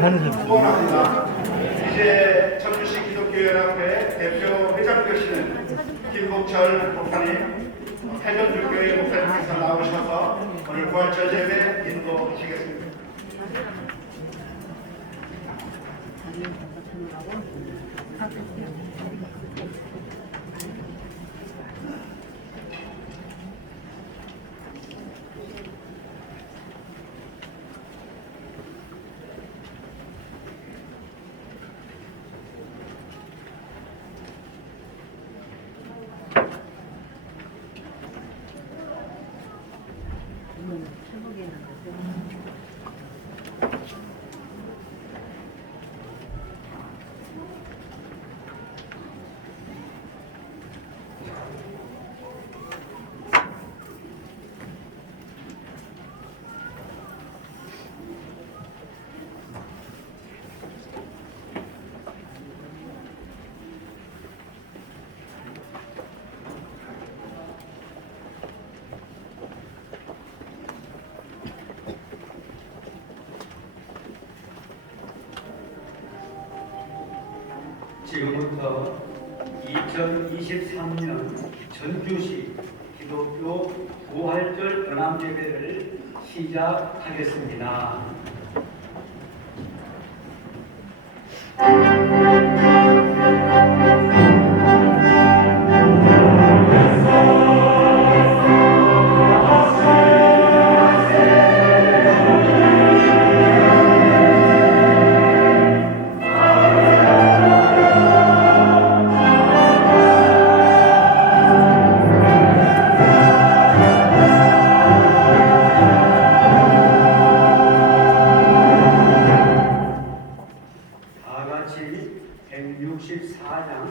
후원합니다. 이제 전주시 기독교연합회 대표 회장 되시는 김복철 목사님, 해전주교회 목사님께서 나오셔서 오늘 부활절 예배 인도하시겠습니다. 지금부터 2023년 전주시 기독교 부활절 연합예배를 시작하겠습니다. 다 같이 164장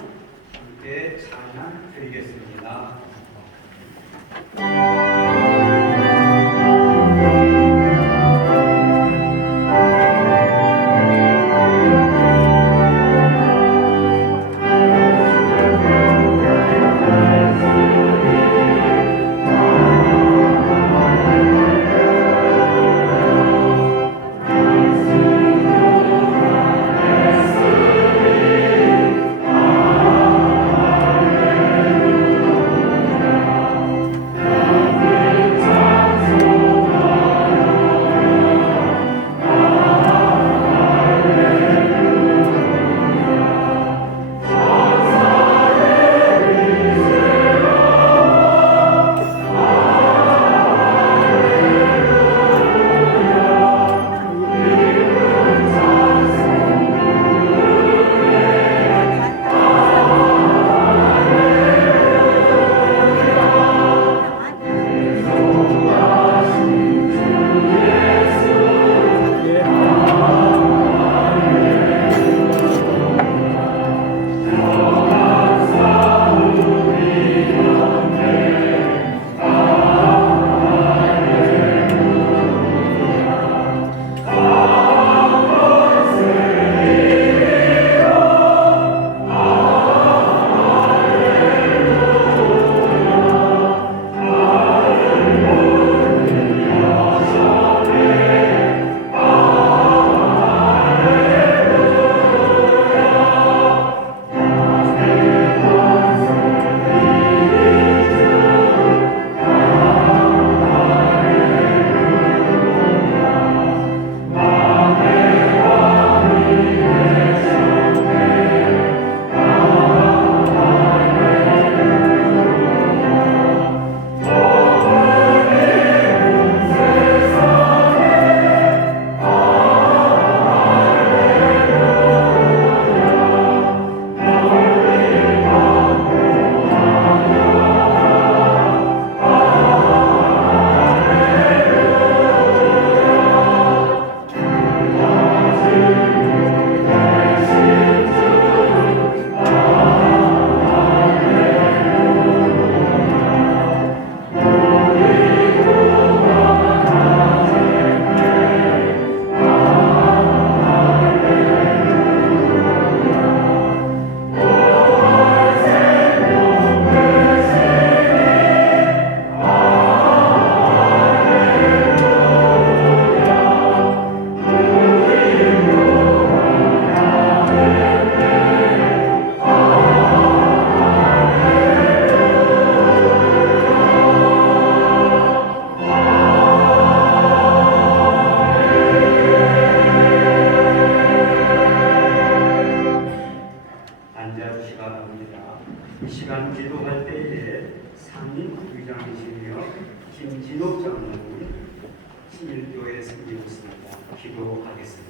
기도하겠습니다.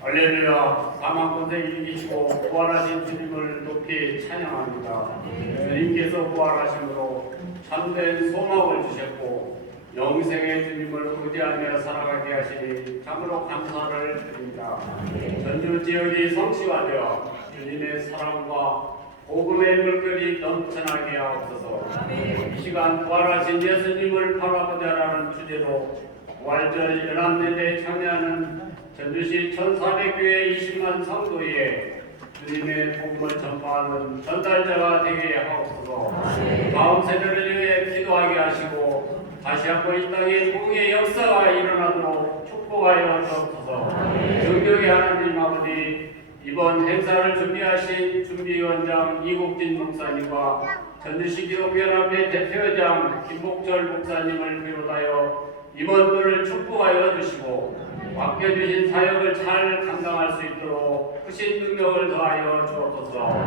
할렐루야. 사망 권세를 이기시고 부활하신 주님을 높이 찬양합니다. 주님께서 부활하심으로 참된 소망을 주셨고 영생의 주님을 의지하며 살아가게 하시니 참으로 감사를 드립니다. 전주 지역이 성취하되어 주님의 사랑과 복음의 물결이 넘쳐나게 하옵소서. 이 시간 부활하신 예수님을 바라보자라는 주제로 부활절 연합예배 참여하는 전주시 1400교회 20만 성도에 주님의 복음을 전파하는 전달자가 되게 하옵소서. 다음 세대를 위해 기도하게 하시고 다시 한번 이 땅에 복음의 역사가 일어나도록 축복하여 주옵소서. 존경의 하나님 아버지, 이번 행사를 준비하신 준비위원장 이국진 목사님과 전주시 기독교연합회 대표회장 김복철 목사님을 비롯하여 임원들을 축복하여 주시고 맡겨주신 사역을 잘 감당할 수 있도록 크신 능력을 더하여 주옵소서.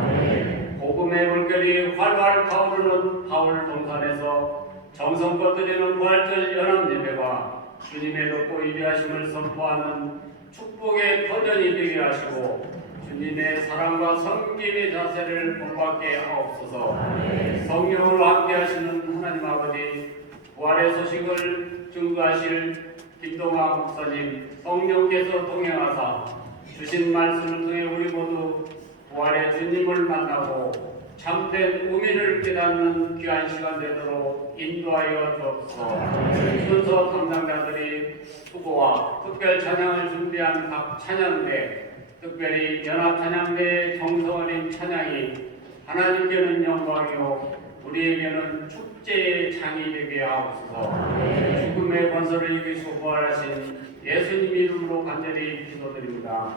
복음의 물결이 활활 타오르는 바울 동산에서 정성껏 드리는 부활절 연합예배가 주님의 높고 위대하심을 선포하는 축복의 터전이 되게 하시고 주님의 사랑과 섬김의 자세를 본받게 하옵소서. 성령으로 함께 하시는 하나님 아버지, 부활의 소식을 증거하실 김동학 목사님, 성령께서 동행하사 주신 말씀을 통해 우리 모두 부활의 주님을 만나고 참된 의미를 깨닫는 귀한 시간 되도록 인도하여 주옵소서. 순서 담당자들이 수고와 특별 찬양을 준비한 각 찬양대, 특별히 연합찬양대의 정성 어린 찬양이 하나님께는 영광이요 우리에게는 축제의 장이 되게 하옵소서. 죽음의 권세를 이기시고 부활하신 예수님 이름으로 간절히 기도드립니다.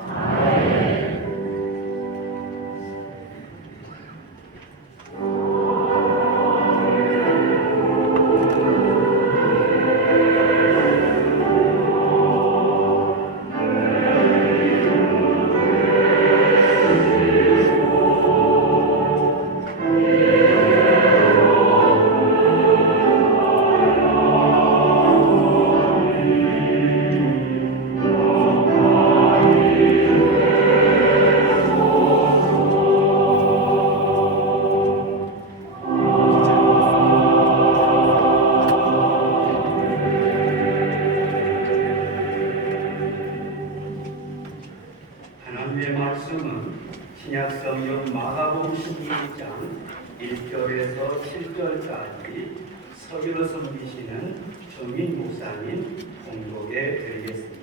하나님의 말씀은 신약성경 마가복음 12장 1절에서 7절까지 서기로 섬기시는 정민 목사님 공독해 드리겠습니다.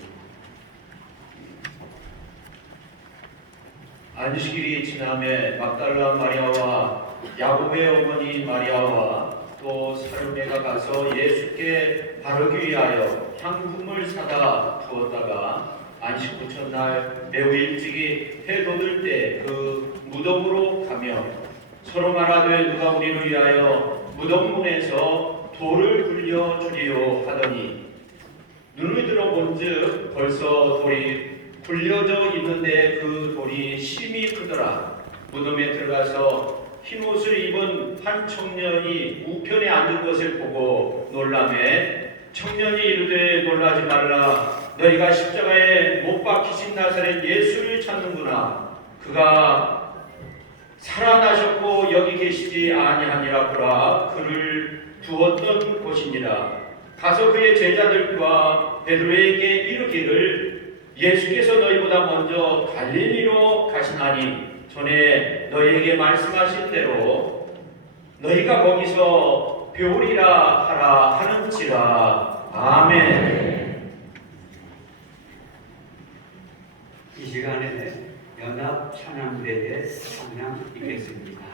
안식일이 지남에 막달라 마리아와 야곱의 어머니 마리아와 또 사르메가 가서 예수께 바르기 위하여 향품을 사다 두었다가 안식 후 첫날 매우 일찍이 해 돋을 때 그 무덤으로 가며 서로 말하되 누가 우리를 위하여 무덤 문에서 돌을 굴려 주리요 하더니 눈을 들어 본즉 벌써 돌이 굴려져 있는데 그 돌이 심히 크더라. 무덤에 들어가서 흰 옷을 입은 한 청년이 우편에 앉은 것을 보고 놀라매 청년이 이르되 놀라지 말라. 너희가 십자가에 못 박히신 나사렛 예수를 찾는구나. 그가 살아나셨고 여기 계시지 아니하니라. 그를 두었던 곳이니라. 가서 그의 제자들과 베드로에게 이르기를 예수께서 너희보다 먼저 갈릴리로 가시나니 전에 너희에게 말씀하신 대로 너희가 거기서 배우리라 하라 하는지라. 아멘. 이 시간에 연합 찬양대의 찬양 읽겠습니다.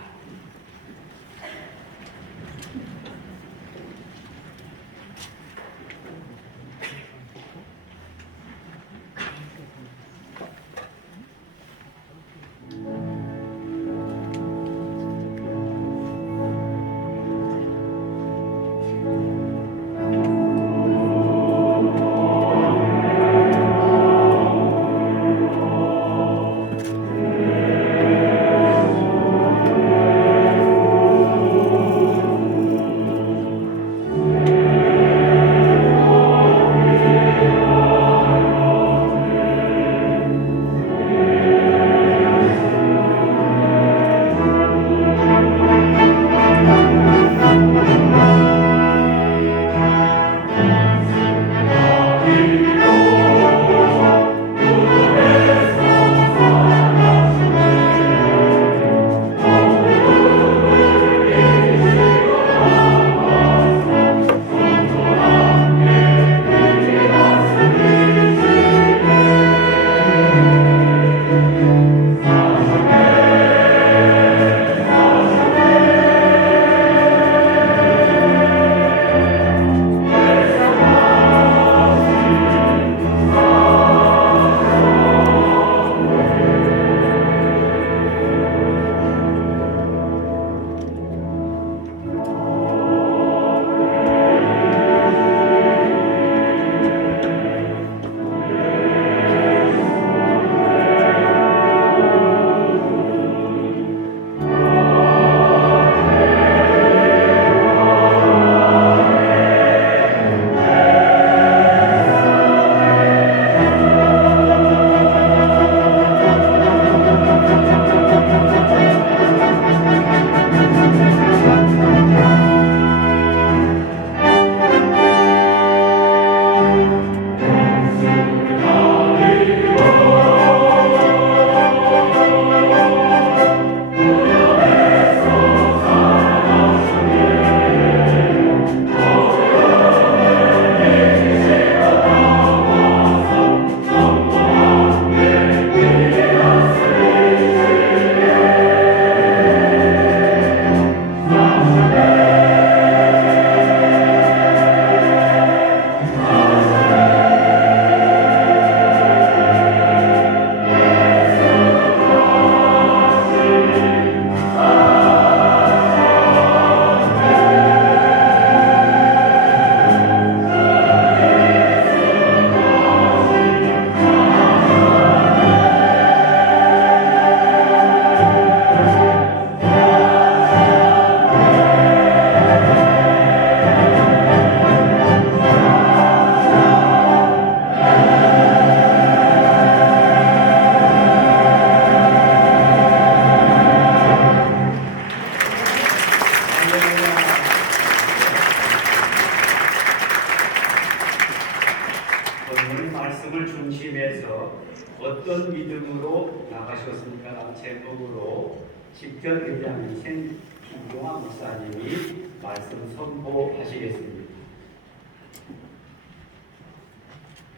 오늘 말씀을 중심해서 어떤 믿음으로 나가셨습니까? 라는 제목으로 집전회장이신 김동환 목사님이 말씀 선포하시겠습니다.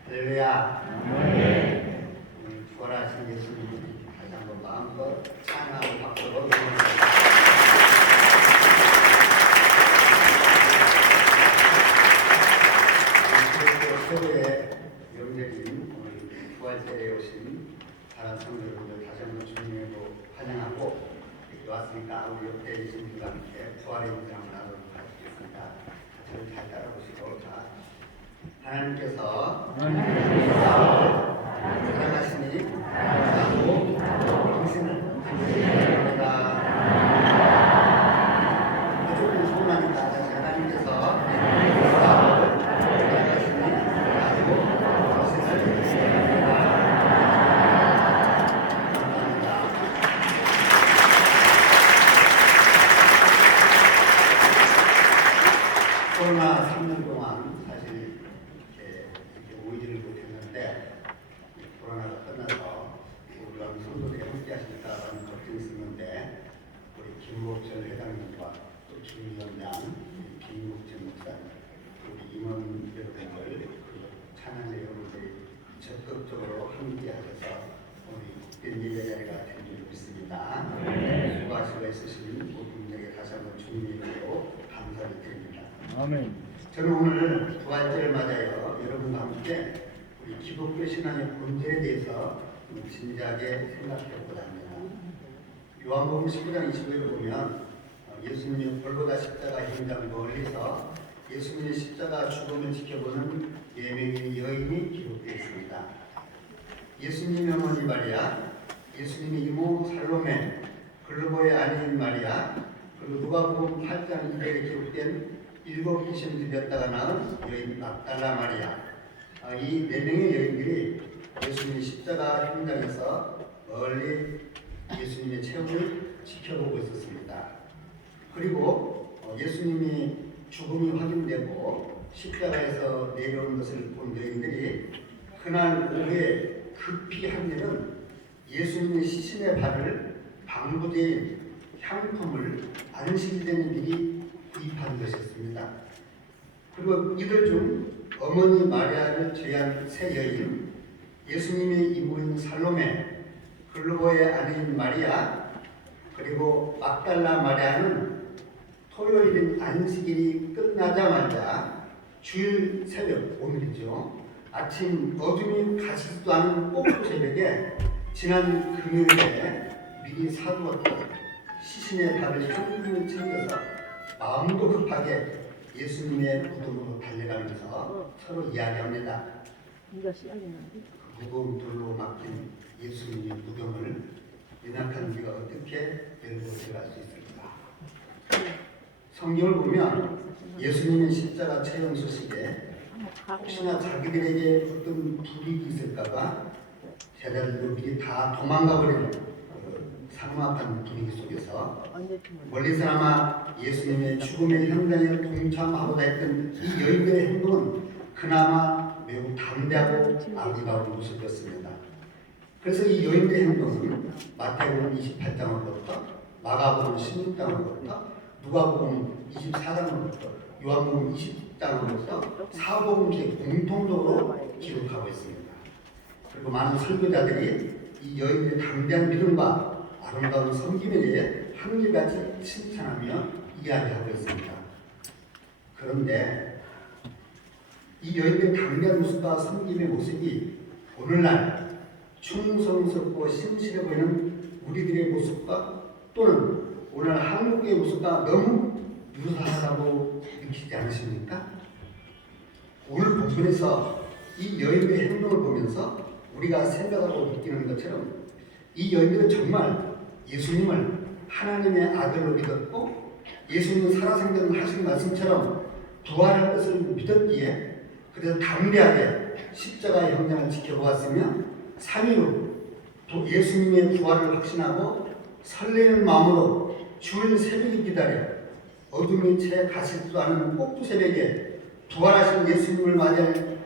할렐루야. 오늘 부활하신 예수님 다시 한번 마음껏 찬양하고 박수로 응원합니다. 최고의 명절인 오늘 부활절에 오신 다른 성도 여러분들 다시 한번 주님으로 환영하고 이렇게 왔으니까 우리 옆에 계신 분과 함께 부활의 인상을 나누도록 하겠습니다. 저를 잘 따라보시고 자 하나님께서 사랑하시니 나도 당신을 내가 조금 서운하니까 다시 하나님께서 코로나 3년 동안 사실 이렇게 모이지를 못했는데 코로나가 끝나서 우리가 성도들이 함께 하실까라는 걱정이 있었는데 우리 김복철 회장님과 또 김위원장, 김국진 목사님, 우리 임원 여러분들, 찬양 여러분들이 적극적으로 함께하셔서 우리 예배 자리가 된 줄 믿습니다. 수고하시고 있으신 모든 분에게 다시 한번 주님으로 감사를 드립니다. 아멘. 저는 오늘 부활절을 맞아요. 여러분과 함께 우리 기독교 신앙의 본질에 대해서 진지하게 생각해보고자 합니다. 요한복음 19장 25절을 보면 예수님이 골고다 십자가 현장 멀리서 예수님의 십자가 죽음을 지켜보는 4명의 여인이 기록되어 있습니다. 예수님의 어머니 마리아, 예수님의 이모 살로메, 글로보의 아내인 마리아, 그리고 누가복음 8장 2절에 기록된 7 귀신 들렸다가 낳은 여인 막달라 마리아. 이 4명의 여인들이 예수님의 십자가 현장에서 멀리 예수님의 체험을 지켜보고 있었습니다. 그리고 예수님이 죽음이 확인되고 십자가에서 내려오는 것을 본 여인들이 그날 오후에 급히 한 일은 예수님의 시신의 발을 방부제인 향품을 안식이 되는 일이 구입한 것이었습니다. 그리고 이들 중 어머니 마리아를 제한 세 여인, 예수님의 이모인 살로메, 글로보의 아내인 마리아, 그리고 막달라 마리아는 토요일인 안식일이 끝나자마자 주일 새벽, 오늘이죠. 아침 어둠이 가시지도 않은 꼭두 새벽에 지난 금요일에 미리 사두었던 시신의 발을 향품을 챙겨서 마음도 급하게 예수님의 무덤으로 달려가면서 서로 이야기합니다. 그 무거운 돌로 막힌 예수님의 무덤을 연약한 우리가 어떻게 열고 들어갈 수 있을까? 성경을 보면 예수님의 십자가 체험 소식에 혹시나 자기들에게 어떤 불이익이 있을까봐 제자들도 미리 다 도망가버리는 삭막한 분위기 속에서 멀리서나마 예수님의 죽음의 현장에 동참하고자 했던 이 여인들의 행동은 그나마 매우 담대하고 아름다운 모습이었습니다. 그래서 이 여인들의 행동은 마태복음 28장으로부터 마가복음 16장으로부터 누가복음 24장으로부터 요한복음 20장으로부터 사복음서에 공통적으로 기록하고 있습니다. 그리고 많은 설교자들이 이 여인의 담대한 믿음과 아름다운 섬김에 대해 한결같이 칭찬하며 이야기하고 있습니다. 그런데 이 여인의 담대한 모습과 섬김의 모습이 오늘날 충성스럽고 신실해 보이는 우리들의 모습과 또는 오늘 한국의 모습과 너무 유사하다고 느끼지 않으십니까? 오늘 본문에서 이 여인의 행동을 보면서 우리가 생각하고 느끼는 것처럼 이 여인들은 정말 예수님을 하나님의 아들로 믿었고 예수님은 살아생전하신 말씀처럼 부활할 것을 믿었기에 그래서 담대하게 십자가의 현장을 지켜보았으며 3일 후 또 예수님의 부활을 확신하고 설레는 마음으로 주일 새벽을 기다려 어둠이 채 가시지도 않은 꼭두 새벽에 부활하신 예수님을 맞이할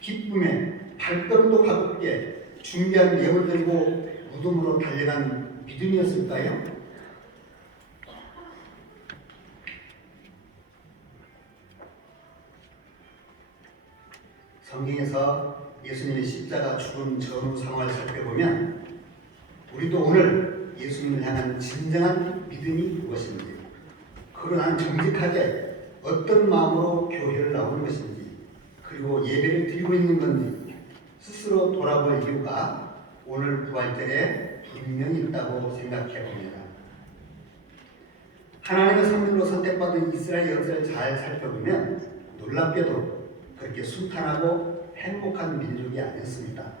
기쁨에 발걸음도 가볍게 준비한 예물 들고 무덤으로 달려간 믿음이었을까요? 성경에서 예수님의 십자가 죽음 전후 상황을 살펴보면 우리도 오늘 예수님을 향한 진정한 믿음이 무엇인지, 그리고 나는 정직하게 어떤 마음으로 교회를 나오는 것인지, 그리고 예배를 드리고 있는 건지 스스로 돌아볼 이유가 오늘 부활절에 분명히 있다고 생각해 봅니다. 하나님의 선물로 선택받은 이스라엘 역사를 잘 살펴보면 놀랍게도 그렇게 순탄하고 행복한 민족이 아니었습니다.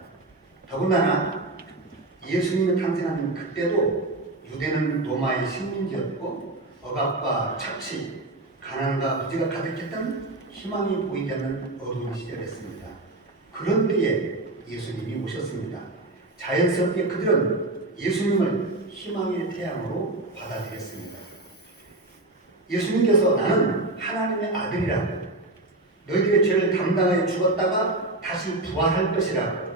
더군다나 예수님이 탄생한 그때도 유대는 로마의 식민지였고 억압과 착취, 가난과 부지가 가득했던 희망이 보이지 않는 어두운 시절이었습니다. 그런 때에 예수님이 오셨습니다. 자연스럽게 그들은 예수님을 희망의 태양으로 받아들였습니다. 예수님께서 나는 하나님의 아들이라고, 너희들의 죄를 담당하여 죽었다가 다시 부활할 것이라고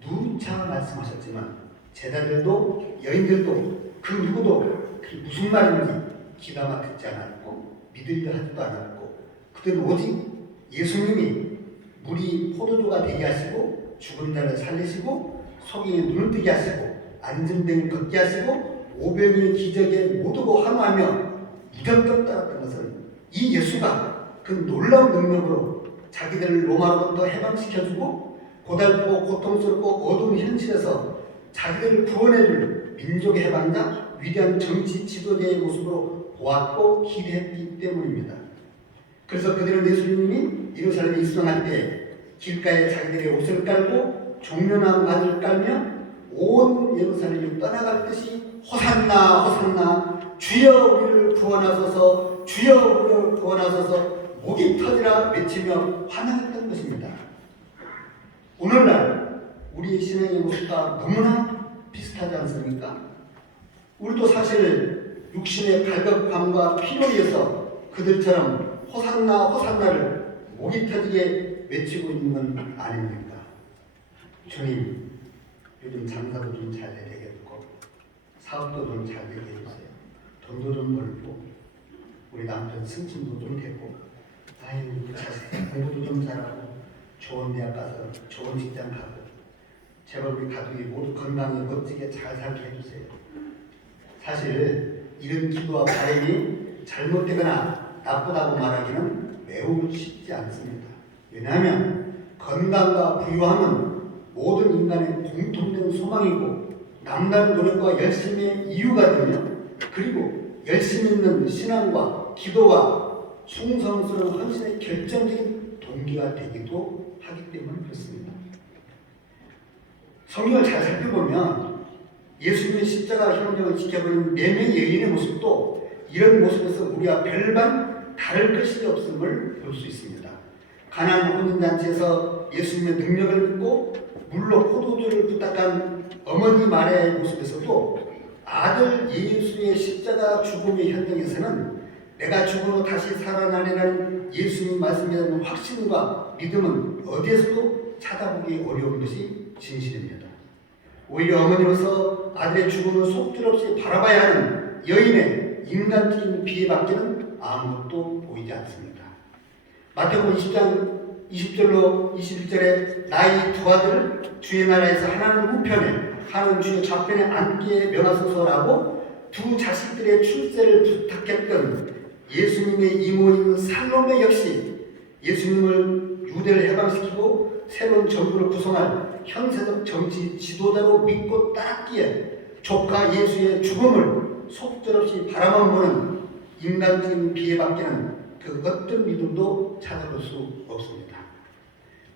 누차 말씀하셨지만 제자들도 여인들도 그 누구도 그게 무슨 말인지 귀담아 듣지 않았고 믿으려 하지도 않았고, 그들은 오직 예수님이 물이 포도주가 되게 하시고 죽은 자를 살리시고 소경의 눈을 뜨게 하시고 안진뱅이를 걷게 하시고 오병이의 기적에 못 오고 환호하며 무덤덤 따랐던 것은 이 예수가 그 놀라운 능력으로 자기들을 로마로부터 해방시켜주고 고달프고 고통스럽고 어두운 현실에서 자기들을 구원해줄 민족의 해방자, 위대한 정치 지도자의 모습으로 보았고 기대했기 때문입니다. 그래서 그들은 예수님이 예루살렘에 입성할 때 길가에 자기들의 옷을 깔고 종려나무 가지를 깔며 온 예루살렘이 떠나갈 듯이 호산나 호산나 주여 우리를 구원하소서 주여 우리를 구원하소서 목이 터지라 외치며 환영했던 것입니다. 오늘날 우리의 신앙의 모습과 너무나 비슷하지 않습니까? 우리도 사실 육신의 갈급함과 피로 위해서 그들처럼 호산나 호산나를 목이 터지게 외치고 있는 건 아닙니까? 주님, 요즘 장사도 좀 잘 되겠고 사업도 좀 잘 되게 해주세요. 돈도 좀 벌고 우리 남편 승진도 좀 되고 아이고 자식 공부도 좀 잘하고 좋은 대학 가서 좋은 직장 가고 제발 우리 가족이 모두 건강히 멋지게 잘 살게 해주세요. 사실 이런 기도와 바람이 잘못되거나 나쁘다고 말하기는 매우 쉽지 않습니다. 왜냐하면 건강과 부유함은 모든 인간의 공통된 소망이고 남다른 노력과 열심의 이유가 되며, 그리고 열심 있는 신앙과 기도와 충성스러운 헌신의 결정적인 동기가 되기도 하기 때문에 그렇습니다. 성경을 잘 살펴보면 예수님의 십자가 형정을 지켜보는 4명의 여인의 모습도 이런 모습에서 우리와 별반 다를 것이 없음을 볼 수 있습니다. 가나안 혼인잔치에서 예수님의 능력을 믿고 물로 포도주를 부탁한 어머니 마리아의 모습에서도 아들 예수의 십자가 죽음의 현장에서는 내가 죽으로 다시 살아나리라는 예수님 말씀에 대한 확신과 믿음은 어디에서도 찾아보기 어려운 것이 진실입니다. 오히려 어머니로서 아들의 죽음을 속절없이 바라봐야 하는 여인의 인간적인 비애밖에는 아무것도 보이지 않습니다. 마태복음 20장 20절로 21절에 나의 두 아들을 주의 나라에서 하나는 우편에 하나는 주의 좌편에 앉게 명하소서라고 두 자식들의 출세를 부탁했던 예수님의 이모인 살로메 역시 예수님을 유대를 해방시키고 새로운 정부를 구성할 현세적 정치 지도자로 믿고 따랐기에 조카 예수의 죽음을 속절없이 바라만 보는 인간적인 비애밖에는 그 어떤 믿음도 찾아볼 수 없습니다.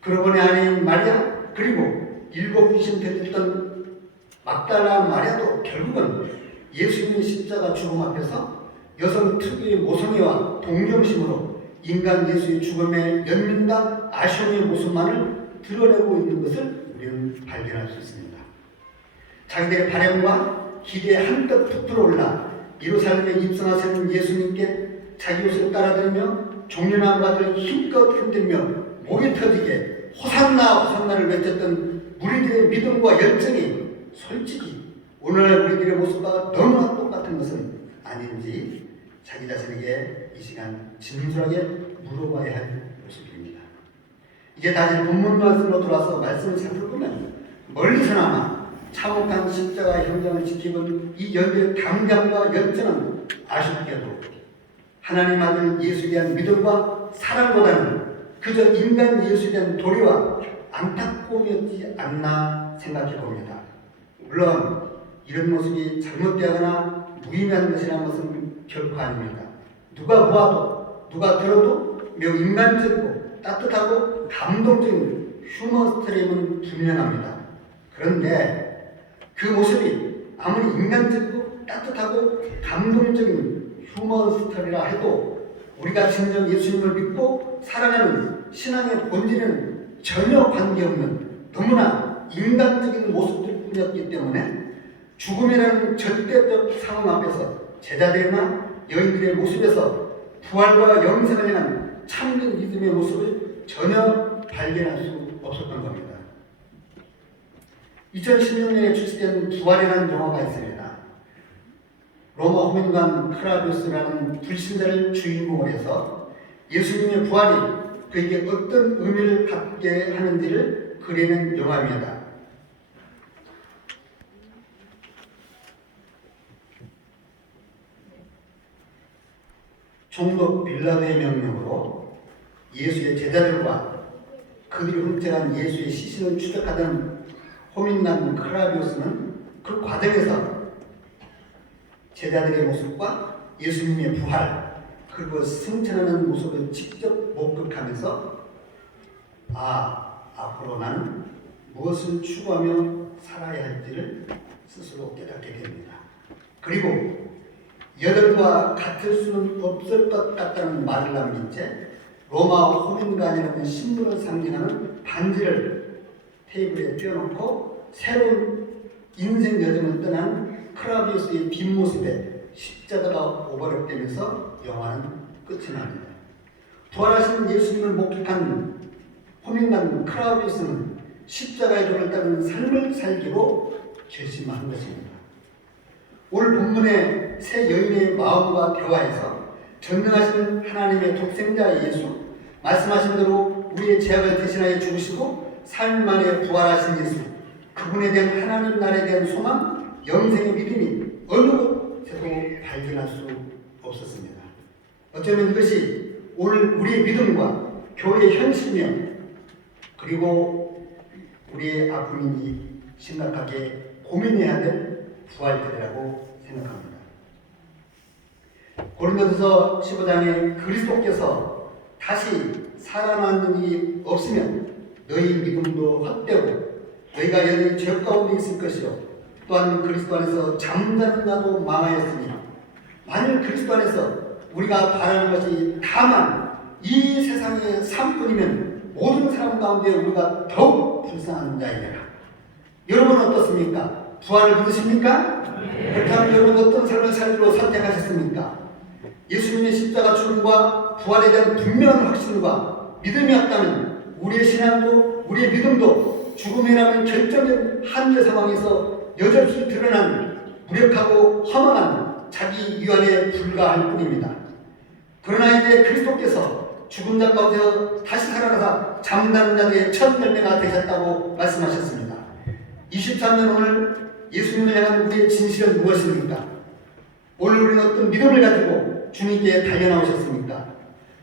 그러고 보니 아내인 마리아, 그리고 7 귀신 들렸던 막달라 마리아도 결국은 예수님의 십자가 죽음 앞에서 여성 특유의 모성애와 동정심으로 인간 예수의 죽음의 연민과 아쉬움의 모습만을 드러내고 있는 것을 우리는 발견할 수 있습니다. 자기들의 바램과 기대에 한껏 붙들어 올라 예루살렘에 입성하신 예수님께 자기 옷을 따라다니며 종려나무 가지를 힘껏 흔들며 목이 터지게 호산나 호산나를 외쳤던 우리들의 믿음과 열정이 솔직히 오늘날 우리들의 모습과 너무나 똑같은 것은 아닌지 자기 자신에게 이 시간 진솔하게 물어봐야 할 모습입니다. 이제 다시 본문 말씀으로 돌아서 말씀을 살펴보면 멀리서나마 참혹한 십자가 현장을 지키는 이 열의 담장과 열정은 아쉽게도 하나님 아들 예수에 대한 믿음과 사랑보다는 그저 인간 예수에 대한 도리와 안타까움이었지 않나 생각해 봅니다. 물론 이런 모습이 잘못되거나 무의미한 것이라는 것은 결코 아닙니다. 누가 보아도 누가 들어도 매우 인간적이고 따뜻하고 감동적인 휴머 스토리임은 분명합니다. 그런데 그 모습이 아무리 인간적이고 따뜻하고 감동적인 휴머 스토리라 해도 우리가 진정 예수님을 믿고 사랑하는 신앙의 본질은 전혀 관계없는 너무나 인간적인 모습들 뿐이었기 때문에 죽음이라는 절대적 상황 앞에서 제자들이나 여인들의 모습에서 부활과 영생을 향한 참된 믿음의 모습을 전혀 발견할 수 없었던 겁니다. 2016년에 출시된 부활이라는 영화가 있습니다. 로마 호민관 크라비우스라는 불신자를 주인공으로 해서 예수님의 부활이 그에게 어떤 의미를 갖게 하는지를 그리는 영화입니다. 총독 빌라도의 명령으로 예수의 제자들과 그들이 훔쳐간 예수의 시신을 추적하던 호민관 크라비우스는 그 과정에서 제자들의 모습과 예수님의 부활 그리고 승천하는 모습을 직접 목격하면서 앞으로 나는 무엇을 추구하며 살아야 할지를 스스로 깨닫게 됩니다. 그리고 여덟과 같을 수는 없을 것 같다는 말을 남긴 채 로마 호민관이라는 신분을 상징하는 반지를 테이블에 띄워놓고 새로운 인생 여정을 떠난 크라비우스의 뒷모습에 십자가가 오버랩되면서 영화는 끝이 납니다. 부활하신 예수님을 목격한 호민관 크라비우스는 십자가의 도를 따르는 삶을 살기로 결심한 것입니다. 오늘 본문의 새 여인의 마음과 대화에서 전능하신 하나님의 독생자 예수, 말씀하신 대로 우리의 죄악을 대신하여 죽으시고 삶 만에 부활하신 예수, 그분에 대한 하나님 나라에 대한 소망, 영생의 믿음이 어느 곳에도 발견할 수 없었습니다. 어쩌면 이것이 오늘 우리의 믿음과 교회의 현실이며 그리고 우리의 아픔인지 심각하게 고민해야 될 부활절이라고 생각합니다. 고린도전서 15장에 그리스도께서 다시 살아나는 일이 없으면 너희 믿음도 헛되고 너희가 여전히 죄 가운데 있을 것이요 또한 그리스도 안에서 잠자는 자도 망하였으니 만일 그리스도 안에서 우리가 바라는 것이 다만 이 세상의 삶뿐이면 모든 사람 가운데 우리가 더욱 불쌍한 자이라. 여러분은 어떻습니까? 부활을 믿으십니까? 그렇다면 여러분 어떤 삶을 살기로 선택하셨습니까? 예수님의 십자가 죽음과 부활에 대한 분명한 확신과 믿음이 없다면 우리의 신앙도 우리의 믿음도 죽음이라는 결정적 한계 상황에서 여전히 드러난 무력하고 허망한 자기 위안에 불과할 뿐입니다. 그러나 이제 그리스도께서 죽은 자 가운데서 다시 살아나사 잠자는 자들의 첫 열매가 되셨다고 말씀하셨습니다. 23년 오늘 예수님을 향한 우리의 진실은 무엇입니까? 오늘 우리는 어떤 믿음을 가지고 주님께 달려나오셨습니까?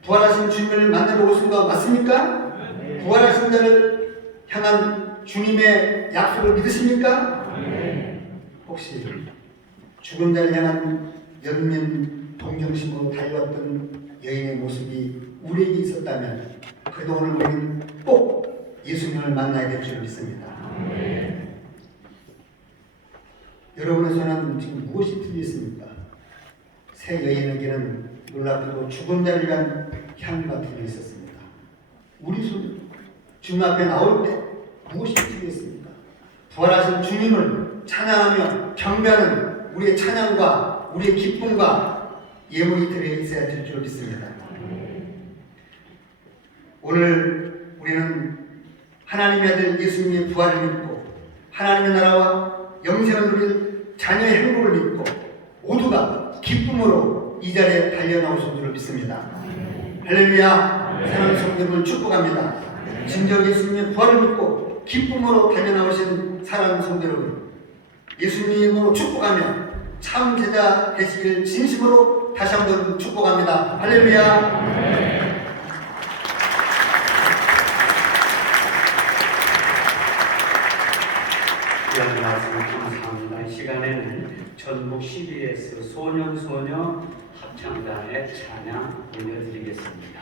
부활하신 주님을 만나러 오신 거 맞습니까? 부활하신 자를 향한 주님의 약속을 믿으십니까? 혹시 죽은 자를 향한 연민 동정심으로 달려왔던 여인의 모습이 우리에게 있었다면 그래도 오늘 우리는 꼭 예수님을 만나야 될 줄 믿습니다. 여러분의 손은 지금 무엇이 틀렸습니까? 새 여인에게는 놀랍게도 죽은 자를 위한 향기가 들려 있었습니다. 우리 손 주님 앞에 나올 때 무엇이 틀렸습니까? 부활하신 주님을 찬양하며 경배하는 우리의 찬양과 우리의 기쁨과 예물이 들어 있어야 될 줄 믿습니다. 오늘 우리는 하나님의 아들 예수님의 부활을 믿고 하나님의 나라와 영생을 누릴 자녀의 행복을 믿고 모두가 기쁨으로 이 자리에 달려나오신 줄을 믿습니다. 할렐루야. 사랑하는 성도님을 축복합니다. 진정 예수님의 부활을 믿고 기쁨으로 달려나오신 사랑하는 성도 여러분, 예수님으로 축복하며 참 제자 되시길 진심으로 다시 한번 축복합니다. 할렐루야. 귀한 말씀 감사합니다. 이 시간에는 전북 CBS 소년소녀 합창단의 찬양 올려드리겠습니다.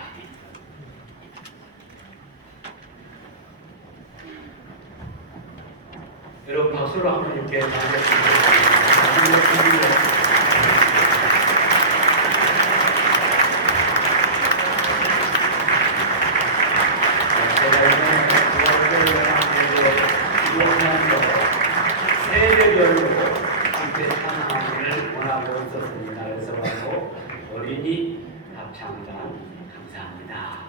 여러분 박수로 한번 이렇게 반갑습니다. 세대별로 함께 찬양하기를 원하고 있었습니다. 그래서 바로 어린이 합창단 감사합니다.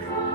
예루살렘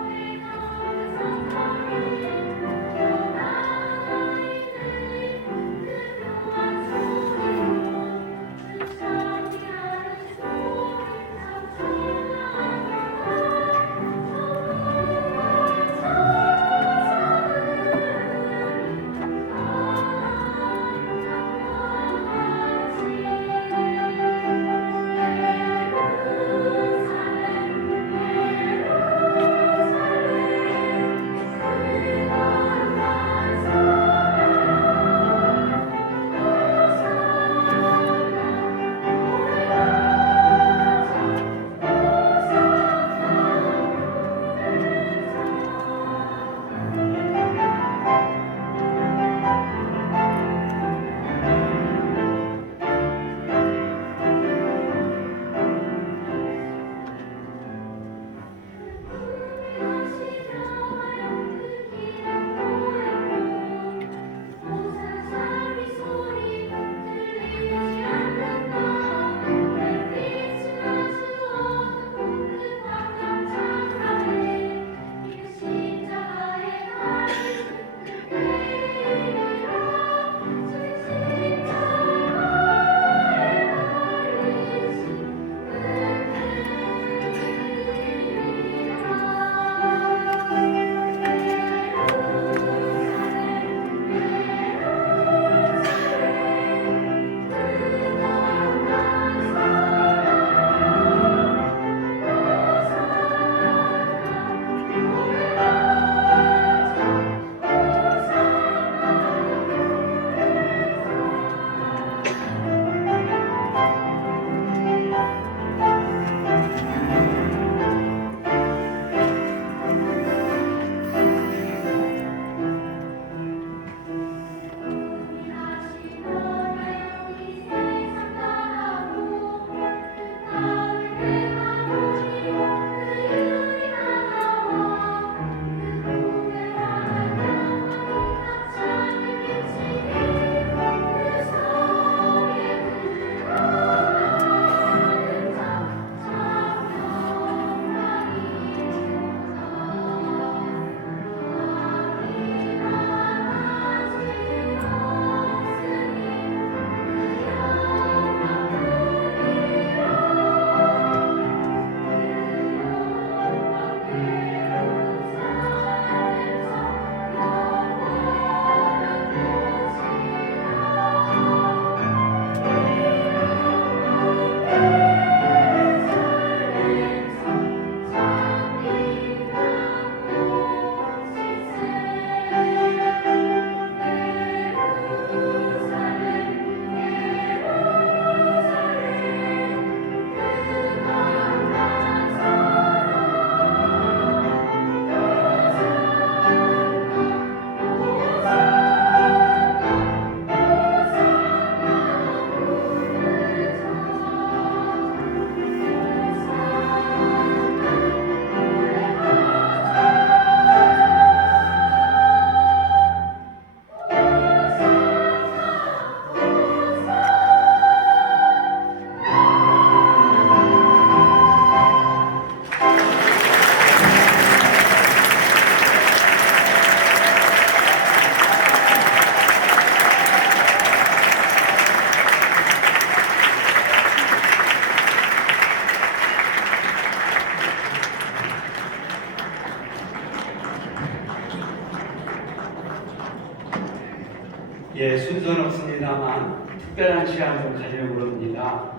예, 순서는 없습니다만 특별한 시간 좀 가지려고 합니다.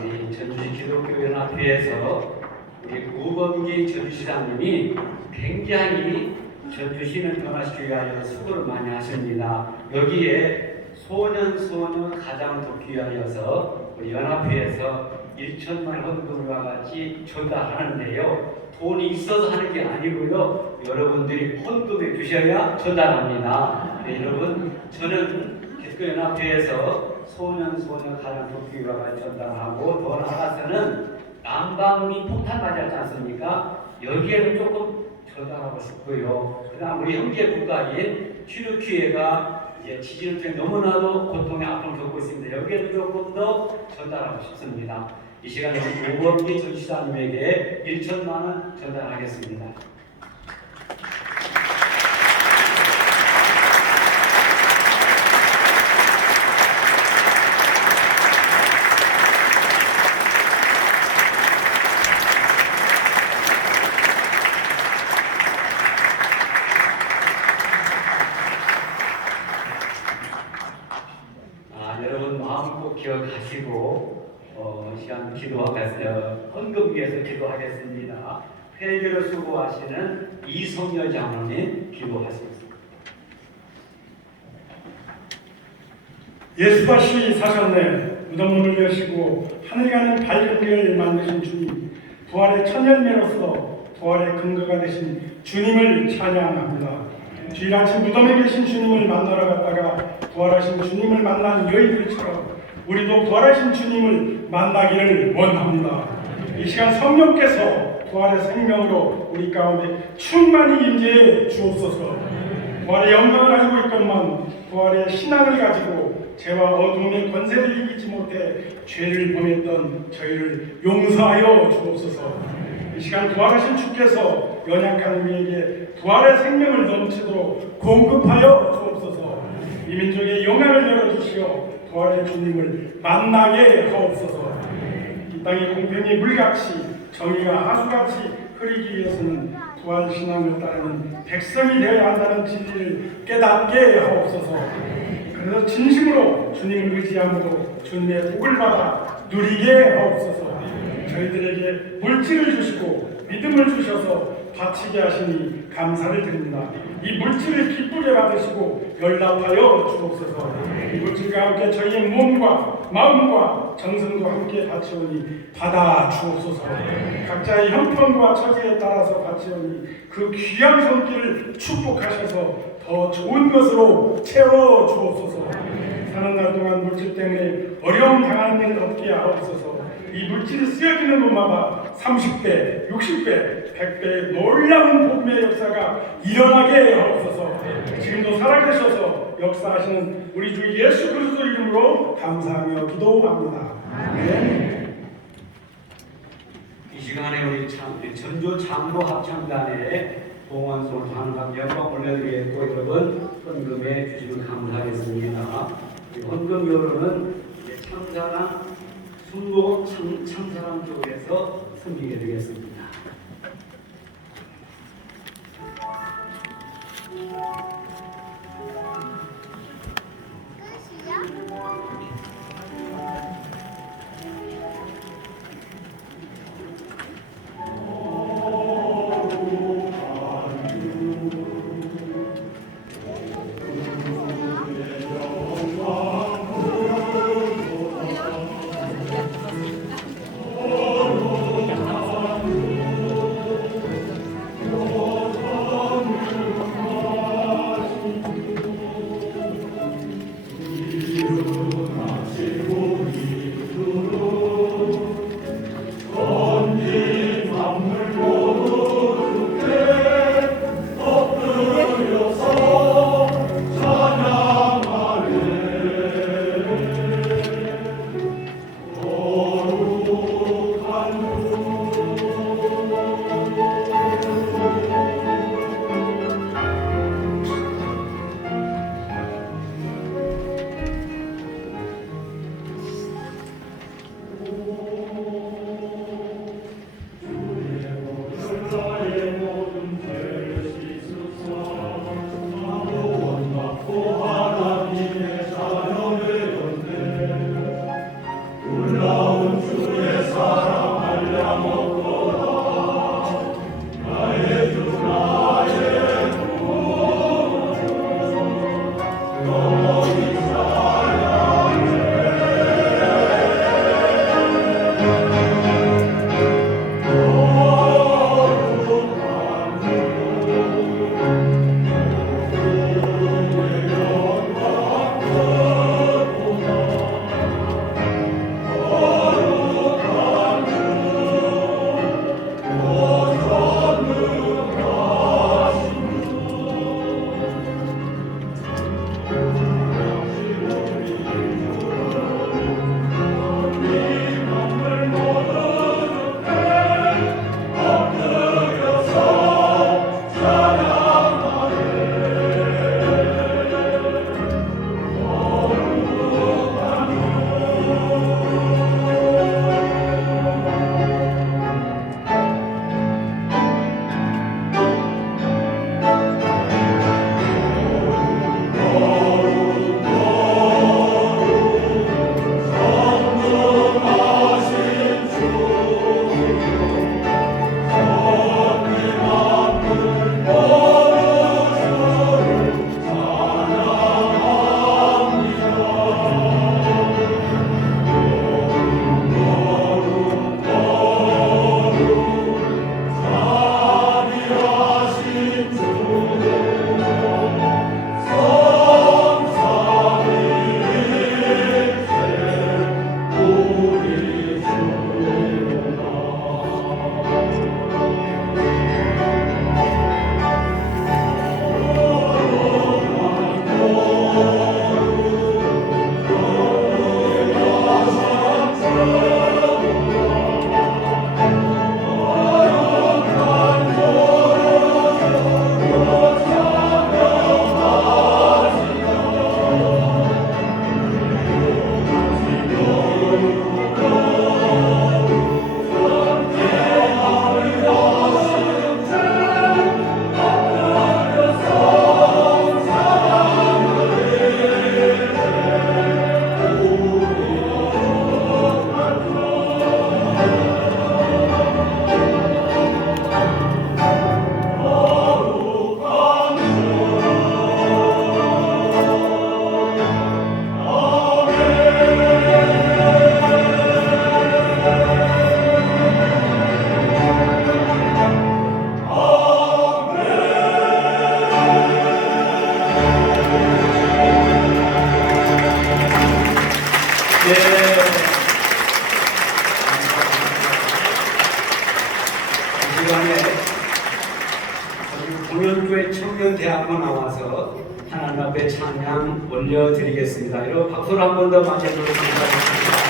우리 전주시 기독교연합회에서 우리 우범기 전주시장님이 굉장히 전주시는 변화시키기 위하여 수고를 많이 하십니다. 여기에 소년 가장 돕기 위하여서 우리 연합회에서 1천만 헌금과 같이 전달하는데요. 돈이 있어서 하는 게 아니고요. 여러분들이 헌금해 주셔야 전달합니다. 네, 여러분, 저는 기독교연합회에서 소년 가장 돕기 위하여 전달하고 더 나아가서는 난방비 폭탄 맞았지 않습니까? 여기에는 조금 전달하고 싶고요. 그 다음 우리 형제 국가인 튀르키예가 이제 지진을 통해 너무나도 고통의 아픔을 겪고 있습니다. 여기에도 조금 더 전달하고 싶습니다. 이 시간에 우범기 전시장님에게 1천만 원 전달하겠습니다. 여러분 마음 꼭 기억하시고 시간 기도하겠습니다. 헌금 위해서 기도하겠습니다. 회개로 수고하시는 이성열 장로님 기도하시겠습니다. 예수다시 사셨네. 무덤문을 여시고 하늘에 가는 밝은 길을 만드신 주님, 부활의 첫 열매로서 부활의 근거가 되신 주님을 찬양합니다. 주일 아침 무덤에 계신 주님을 만나러 갔다가 부활하신 주님을 만난 여인들처럼 우리도 부활하신 주님을 만나기를 원합니다. 이 시간 성령께서 부활의 생명으로 우리 가운데 충만히 임재해 주옵소서. 부활의 영광을 알고 있건만 부활의 신앙을 가지고 죄와 어둠의 권세를 이기지 못해 죄를 범했던 저희를 용서하여 주옵소서. 이 시간 부활하신 주께서 연약한 우리에게 부활의 생명을 넘치도록 공급하여 주옵소서. 이 민족의 영향을 열어주시어 부활의 주님을 만나게 하옵소서. 이 땅이 공평히 물같이 정의가 하수같이 흐리기 위해서는 부활 신앙을 따르는 백성이 되어야 한다는 진리를 깨닫게 하옵소서. 그래서 진심으로 주님을 의지함으로 주님의 복을 받아 누리게 하옵소서. 저희들에게 물질을 주시고 믿음을 주셔서 바치게 하시니 감사를 드립니다. 이 물질을 기쁘게 받으시고 연락하여 주옵소서. 이 물질과 함께 저희의 몸과 마음과 정성도 함께 바치오니 받아 주옵소서. 각자의 형편과 처지에 따라서 바치오니 그 귀한 손길을 축복하셔서 더 좋은 것으로 채워 주옵소서. 사는 날 동안 물질 때문에 어려움 당하는 일 없게 하옵소서. 이 물질이 쓰여지는 곳마다 30배, 60배, 100배의 놀라운 복음의 역사가 일어나게 하옵소서. 지금도 살아계셔서 역사하시는 우리 주 예수 그리스도 이름으로 감사하며 기도합니다. 아멘. 이 시간에 우리 전주 장로 합창단의 봉헌소를 하는 영광 올려드리겠고 여러분 헌금해 주시면 감사하겠습니다. 헌금료로는 참사랑 순복음 참사랑 쪽에서 섬기게 되겠습니다. 이 시간에 공연교회 청년대학교 나와서 하나님 앞에 찬양 올려드리겠습니다. 여러분 박수를 한 번 더 맞아주겠습니다.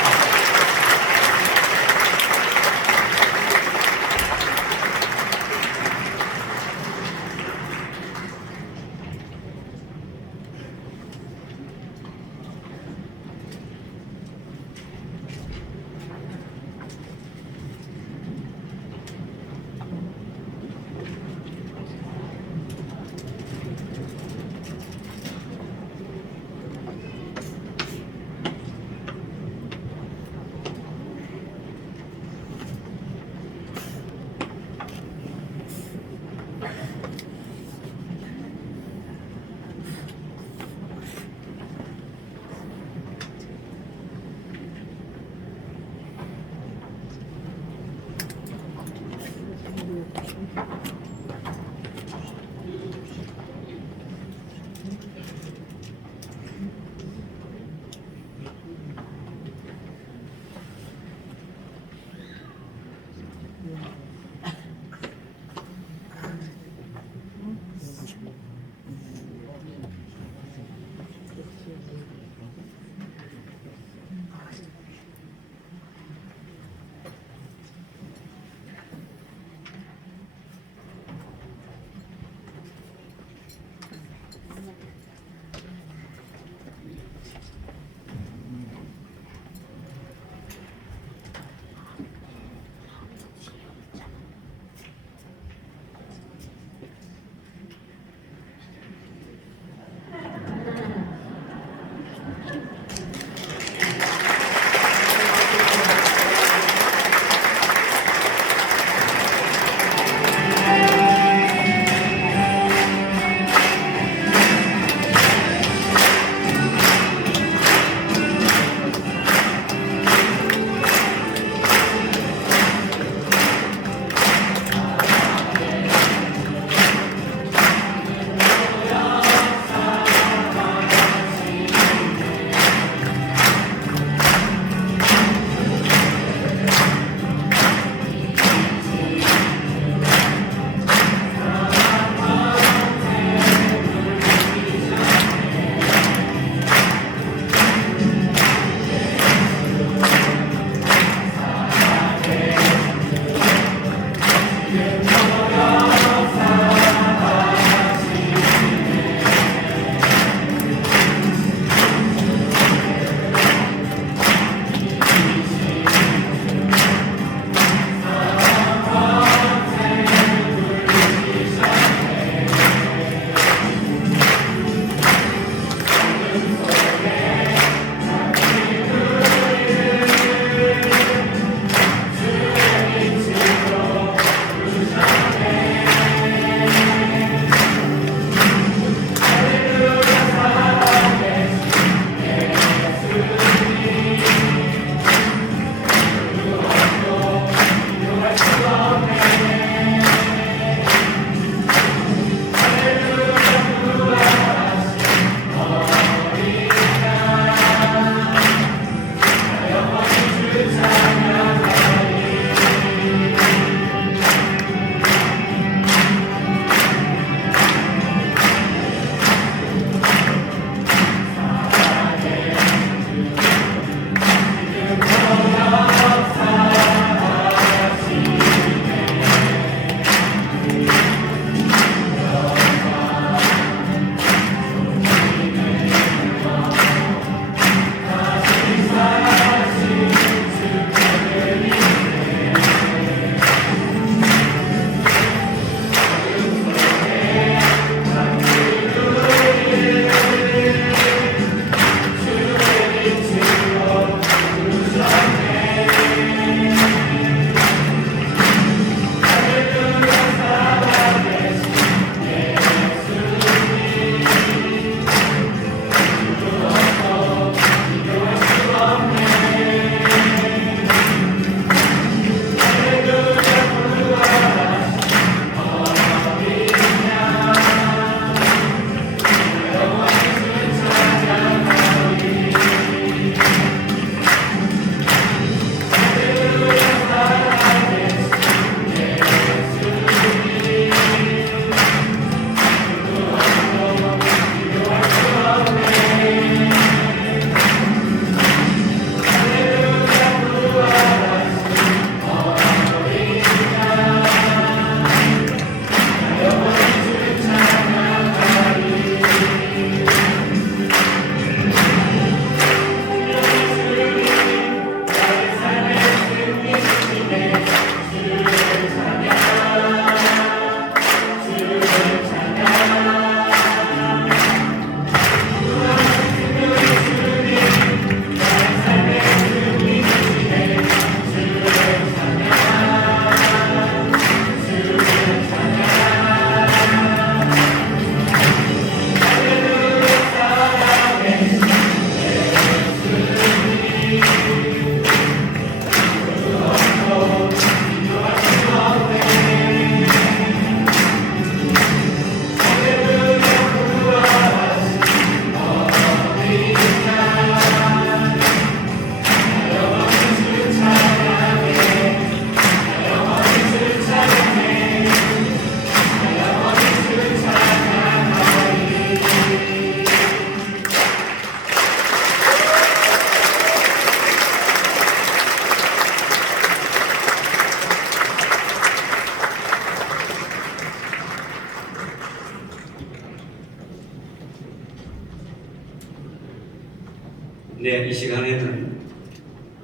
네, 이 시간에는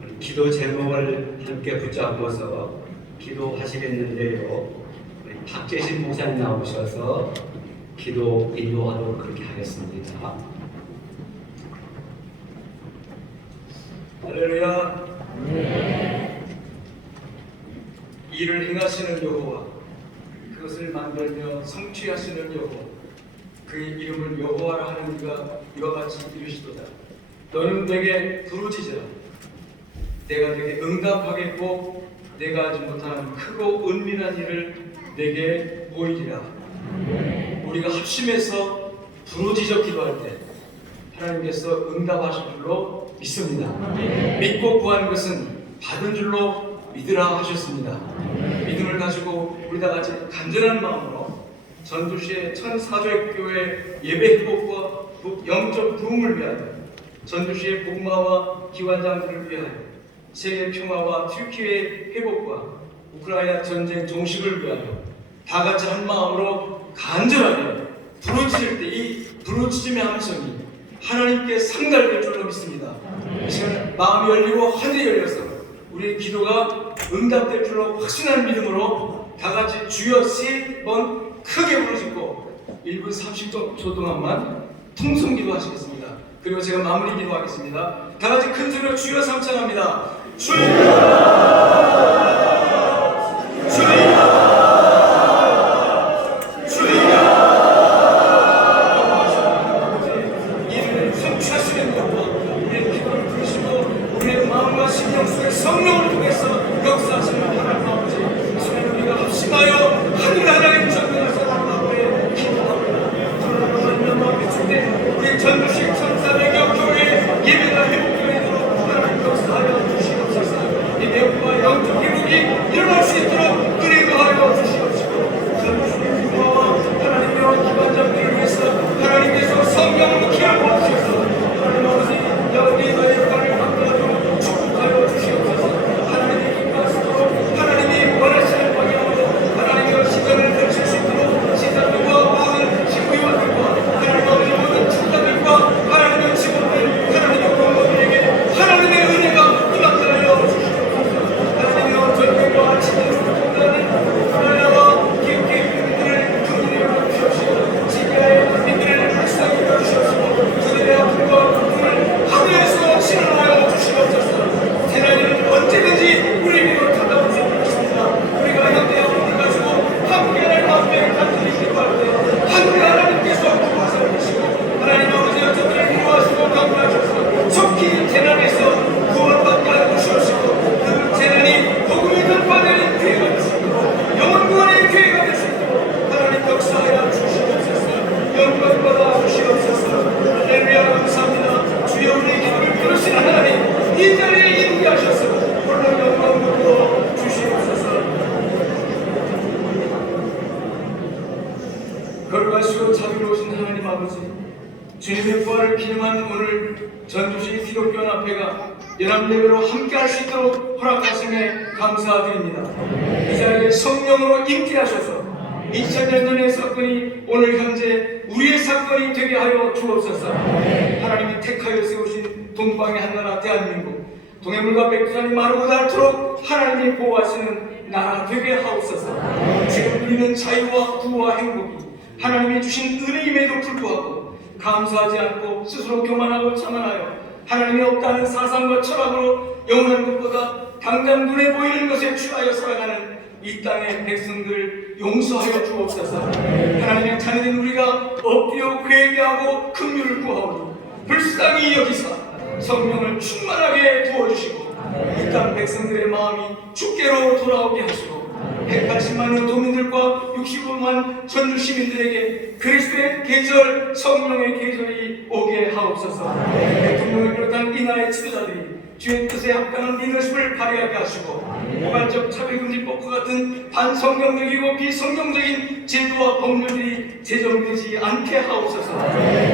우리 기도 제목을 함께 붙잡고서 기도하시겠는데요. 우리 박재신 목사님 나오셔서 기도 인도하도록 그렇게 하겠습니다. 할렐루야. 일을 행하시는 여호와, 그것을 만들며 성취하시는 여호와, 그의 이름을 여호와라 하는 이가 이와 같이 이르시도다. 너는 내게 부르짖으라. 내가 내게 응답하겠고 내가 하지 못하는 크고 은밀한 일을 내게 보이리라. 우리가 합심해서 부르짖어 기도할 때 하나님께서 응답하실 줄로 믿습니다. 믿고 구하는 것은 받은 줄로 믿으라 하셨습니다. 믿음을 가지고 우리 다 같이 간절한 마음으로 전주시의 1400교회 예배 회복과 영적 부흥을 위하여, 전주시의 복마와 기관장들을 위하여, 세계 평화와 튀르키예의 회복과 우크라이나 전쟁 종식을 위하여 다 같이 한 마음으로 간절하게 부르짖을 때 이 부르짖음의 함성이 하나님께 상달될 줄로 믿습니다. 이 시간 마음이 열리고 하늘이 열려서 우리의 기도가 응답될 줄로 확신한 믿음으로 다 같이 주여 3번 크게 부르짖고 1분 30초 동안만 통성 기도하시겠습니다. 그리고 제가 마무리 기도하겠습니다. 다 같이 큰 소리로 주여 삼창합니다. 주여! 주여! 성령을 통해서 역사하시는 하나님 아버지, 주님 우리가 합심하여 하늘 나라의 전능하신 하나님 아버지의 기도합니다. 하나님 마음에 주때 우리 전주시 1400여 교회 예배가 회복되도록 하나님 역사하여 주시옵소서. 이 매우와 영적 회복이 일어날 수 있도록 은혜도 하여 주시옵시고, 전주시의 기도와 하나님의 기관장들을 위해서 하나님께서 성령으로 기를 부어주셔서 하나님 아버지 여기의 역할을 감당하도록 축복하여 주시옵소서. 하나님이 원하시는 방향으로 하나님의 시간을 펼칠 수 있도록 시사들과 모든 지구의원들과 하나님 아버지 모든 축사들과 하나님의 직원들, 하나님의 공무원들에게 하나님의 은혜가 임하게 하여 주시옵소서. 하나님의 전쟁과 지대로 통과하는 우크라이나와 기업계의 국민들을 긍휼히 주시옵시고, 시리아의 국민들을 불쌍히 여주시옵시고, 그들의 아픔과 고통을 하늘에서 신원하여 주시옵소서. 대단히는 언제든지 우리에게로 찾아올 수 있습니다. 우리가 현대 아픔을 가지고 함께할 마음에 간절히 기도할 때 하늘의 하나님께서 구하사 계시고, 하나님 아버지 저들을 위로하시고 강구하셔서 속히 재난에서 구원받게 하여 주시옵시고, 그 재난이 복음이 전파되는 기회가 될 수 있도록 영혼 구원의 기회가 될 수 있도록 하나님 역사하여 주시옵소서. 영광 받아 주시옵소서. 할렐루야. 감사합니다. 주여 우리의 기도를 들으시는 하나님, 이 자리에 인도하셔서 홀로 영광 받아 주시옵소서. 거룩하시고 자비로우신 하나님 아버지, 주님의 부활을 기념하는 오늘 전주시 기독교연합회가 연합예배로 함께할 수 있도록 허락하심에 감사드립니다. 이 자리에 성령으로 임재하셔서 2000년 전의 사건이 오늘 현재 우리의 사건이 되게 하여 주옵소서. 하나님이 택하여 세우신 동방의 한나라 대한민국, 동해물과 백두산이 마르고 닳도록 하나님이 보호하시는 나라 되게 하옵소서. 지금 우리는 자유와 구호와 행복이 하나님이 주신 은혜임에도 불구하고 감사하지 않고 스스로 교만하고 자만하여 하나님이 없다는 사상과 철학으로 영원한 것보다 당장 눈에 보이는 것에 취하여 살아가는 이 땅의 백성들을 용서하여 주옵소서. 하나님의 자녀된 우리가 엎드려 회개하고 긍휼을 구하오니 불쌍히 여기사 성령을 충만하게 부어주시고, 이 땅 백성들의 마음이 주께로 돌아오게 하시고, 180만의 도민들과 65만 전주 시민들에게 그리스도의 계절, 성령의 계절이 오게 하옵소서. 대통령을 비롯한 이 나라의 지도자들이 주의 뜻에 합당한 리더십을 발휘하게 하시고, 포괄적 차별금지법과 같은 반성경적이고 비성경적인 제도와 법률이 제정되지 않게 하옵소서.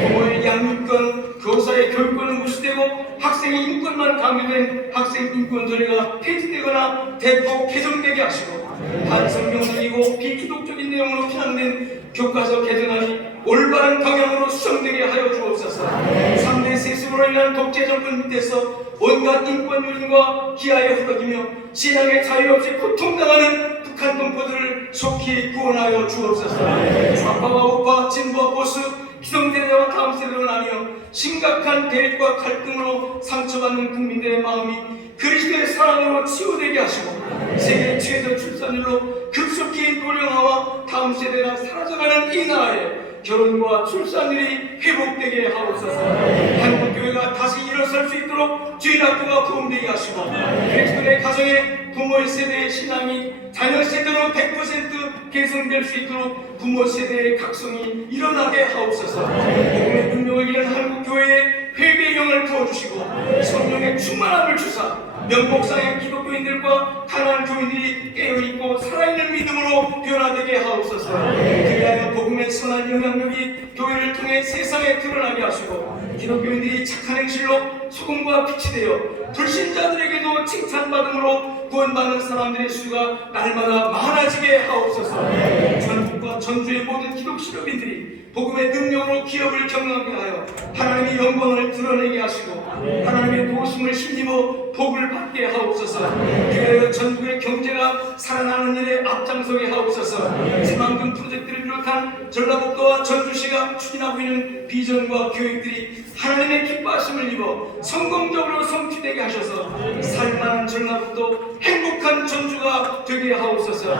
부모의 양육권, 교사의 교육권은 무시되고 학생의 인권만 강조된 학생인권조례가 폐지되거나 대폭 개정되게 하시고, 반성경적이고 비기독적인 내용으로 편향된 교과서 개정안이 올바른 방향으로 수정되게 하여 주옵소서. 3대 세습으로 인한 독재 정권 밑에서 온갖 인권 유린과 기아에 허덕이며 신앙의 자유 없이 고통당하는 북한 동포들을 속히 구원하여 주옵소서. 좌파와 우파, 진보와 보수, 기성세대와 다음 세대로 나뉘어 심각한 대립과 갈등으로 상처받는 국민들의 마음이 그리스도의 사랑으로 치유되게 하시고 세계 최저 출산율로 급속히 노령화와 다음 세대가 사라져가는 이 나라에 결혼과 출산율이 회복되게 하옵소서. 한국교회가 다시 일어설 수 있도록 주일학교가 도움되게 하시고 그리스도의 가정에 부모 세대의 신앙이 자녀 세대로 100% 개성될 수 있도록 부모 세대의 각성이 일어나게 하옵소서. 복음의 능력을 잃은 한국교회에 회개의 영을 부어주시고 성령의 충만함을 주사 명목상의 기독교인들과 가난한 교인들이 깨어있고 살아있는 믿음으로 변화되게 하옵소서. 그리하여 복음의 선한 영향력이 교회를 통해 세상에 드러나게 하시고 기독교인들이 착한 행실로 소금과 빛이 되어 불신자들에게도 칭찬받음으로 구원받는 사람들의 수가 날마다 많아지게 하옵소서. 전국과 전주의 모든 기독 신학인들이 복음의 능력으로 기업을 경험하게 하여 하나님의 영광을 드러내게 하시고 하나님의 도우심을 힘입어 복을 받게 하옵소서. 그리하여 전국의 경제가 살아나는 일에 앞장서게 하옵소서. 새만금 프로젝트를 비롯한 전라북도와 전주시가 추진하고 있는 비전과 교육들이 하나님의 기뻐하심을 입어 성공적으로 성취되게 하셔서 살만한 전라북도, 행복한 전주가 되게 하옵소서.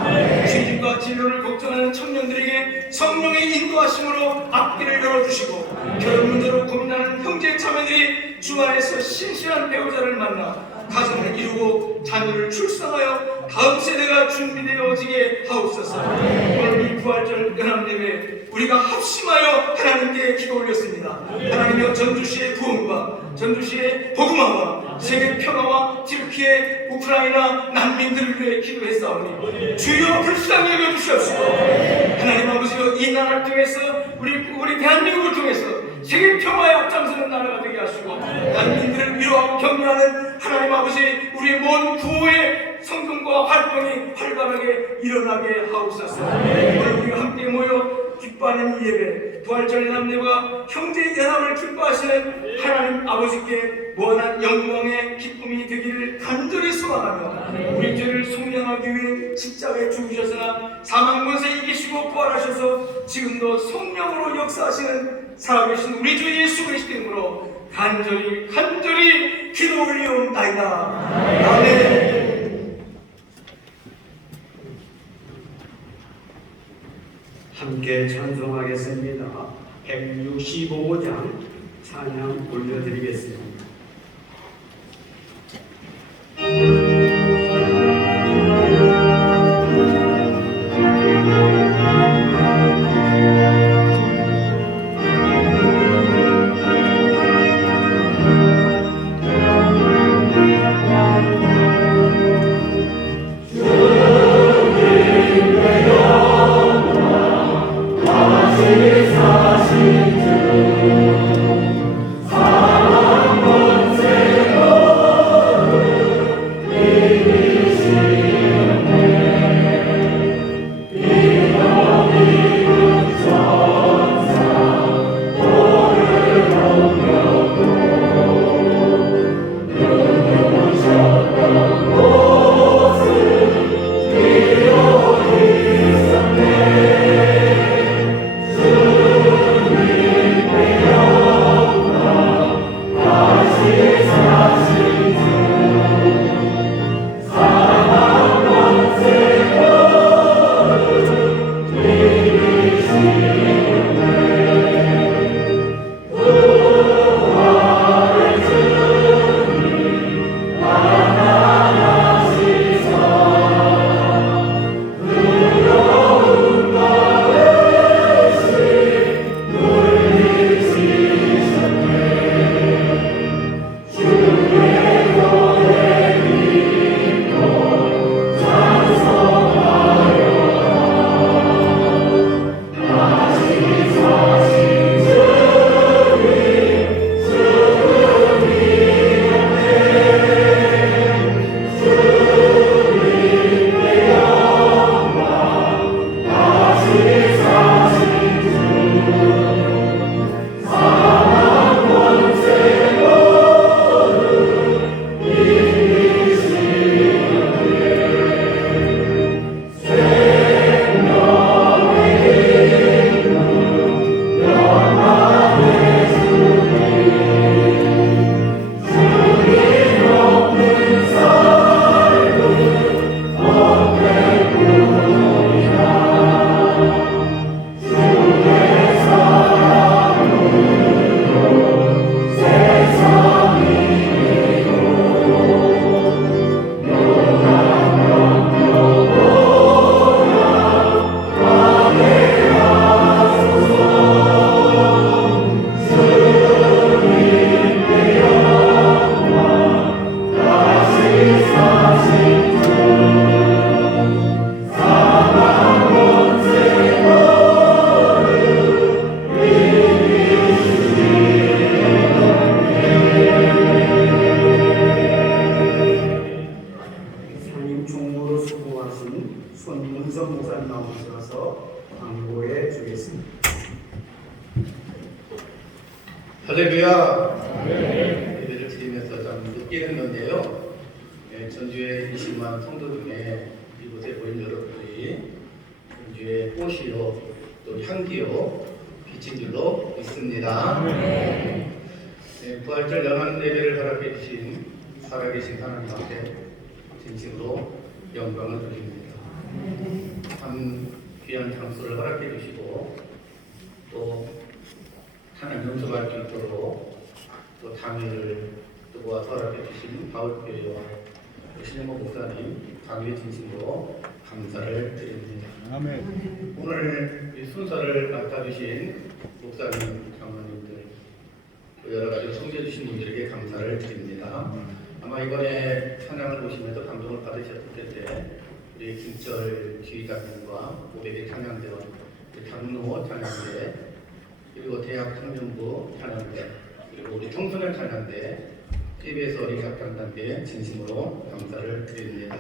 취직과 진로를 걱정하는 청년들에게 성령의 인도하심으로 앞길을 열어주시고 결혼 문제로 고민하는 형제 자매들이 주 안에서 신실한 배우자를 만나 가정을 이루고 자녀를 출산하여 다음 세대가 준비되어지게 하옵소서. 오늘 이 부활절 연합예배 우리가 합심하여 하나님께 기도 올렸습니다. 하나님여 전주시의 구원과 전주시의 복음화와 세계 평화와 튀르키예 우크라이나 난민들을 위해 기도했사오니 주여 불쌍히 여겨주시옵시고 하나님 아버지여 이 나라를 통해서 우리 대한민국을 통해서 세계 평화의 앞장서는 나라가 되게 하시고 난민들을 위로하고 격려하는 하나님 아버지 우리의 모든 구호의 성금과 활동이 활발하게 일어나게 하옵소서. 오늘 우리가 함께 모여 기뻐하는 이 예배 부활절 연합예배와 형제 연합을 기뻐하시는 하나님 아버지께 무한한 영광의 기쁨이 되기를 간절히 소망하며 우리 죄를 속량하기 위해 십자가에 죽으셨으나 사망 권세 이기시고 부활하셔서 지금도 성령으로 역사하시는 살아계신 우리 주 예수 그리스도 이름으로 간절히 기도 올리옵나이다. 아멘. 함께 찬송하겠습니다. 165장 찬양 올려드리겠습니다. 사신 주 사랑과 안녕하십니까? 예배를 드리면서 좀 늦게 했는데요. 전주에 20만 성도 중에 이곳에 모인 여러분들이 전주의 꽃이요, 또 향기요, 빛인 줄로 믿습니다. 부활절 연합 예배를 허락해 주신 살아계신 하나님 앞에 진심으로 영광을 드립니다. 참 귀한 장소를 허락해 주시고 또 하나님 용서할 수 있도록 또 당회를 또 모아서 허락해 주신 바울교회와 신영모 목사님 당회 진심으로 감사를 드립니다. 오늘 이 순서를 맡아주신 목사님, 장로님들 또 여러 가지 성지해 주신 분들에게 감사를 드립니다. 아마 이번에 찬양을 보시면서 감동을 받으셨을 텐데 우리 김철 지휘자님과 500의 찬양대와 장로 찬양대 그리고 대학 청년부 찬양대 그리고 우리 청소년 찬양대 KBS 어린이합창단대에 진심으로 감사를 드립니다.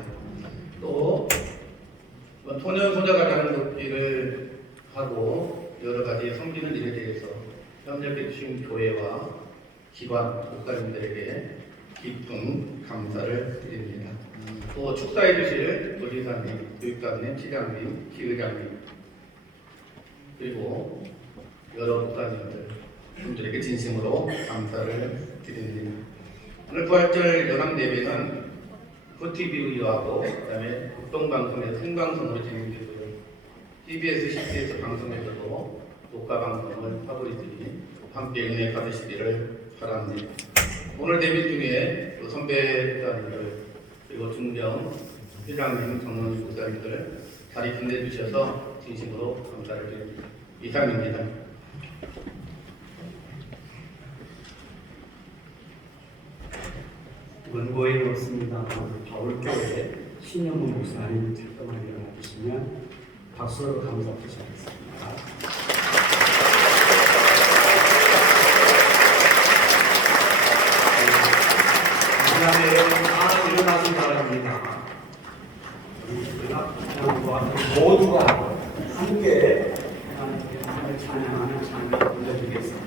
또 소년 소자가라는 돕기를 하고 여러 가지 섬기는 일에 대해서 협력해 주신 교회와 기관 목사님들에게 깊은 감사를 드립니다. 또 축사해 주실 도지사님, 교육감님, 시장님, 지의장님 그리고 여러 목사님들 분들에게 진심으로 감사를 드립니다. 오늘 부활절 연합예배는 고TV하고 그다음에 국동방송에서 생방송으로 진행되고요. TBS, CTS 방송에서도 녹화 방송을 하고 있으니 함께 은혜 받으시기를 바랍니다. 오늘 예배 중에 또 선배 목사님들 그리고 중경 회장님, 정론 목사님들 자리 빛내주셔서 진심으로 감사를 드립니다. 이상입니다. 원고에 없습니다. 바울교회 신영무 목사님 잠깐만 일어나 주시면 박수로 감사 드리겠습니다. 이 자리에 다 일어나시 바랍니다. 우리 연합장과 모두가 함께 하나님의 찬양하는 찬양을 올려드리겠습니다.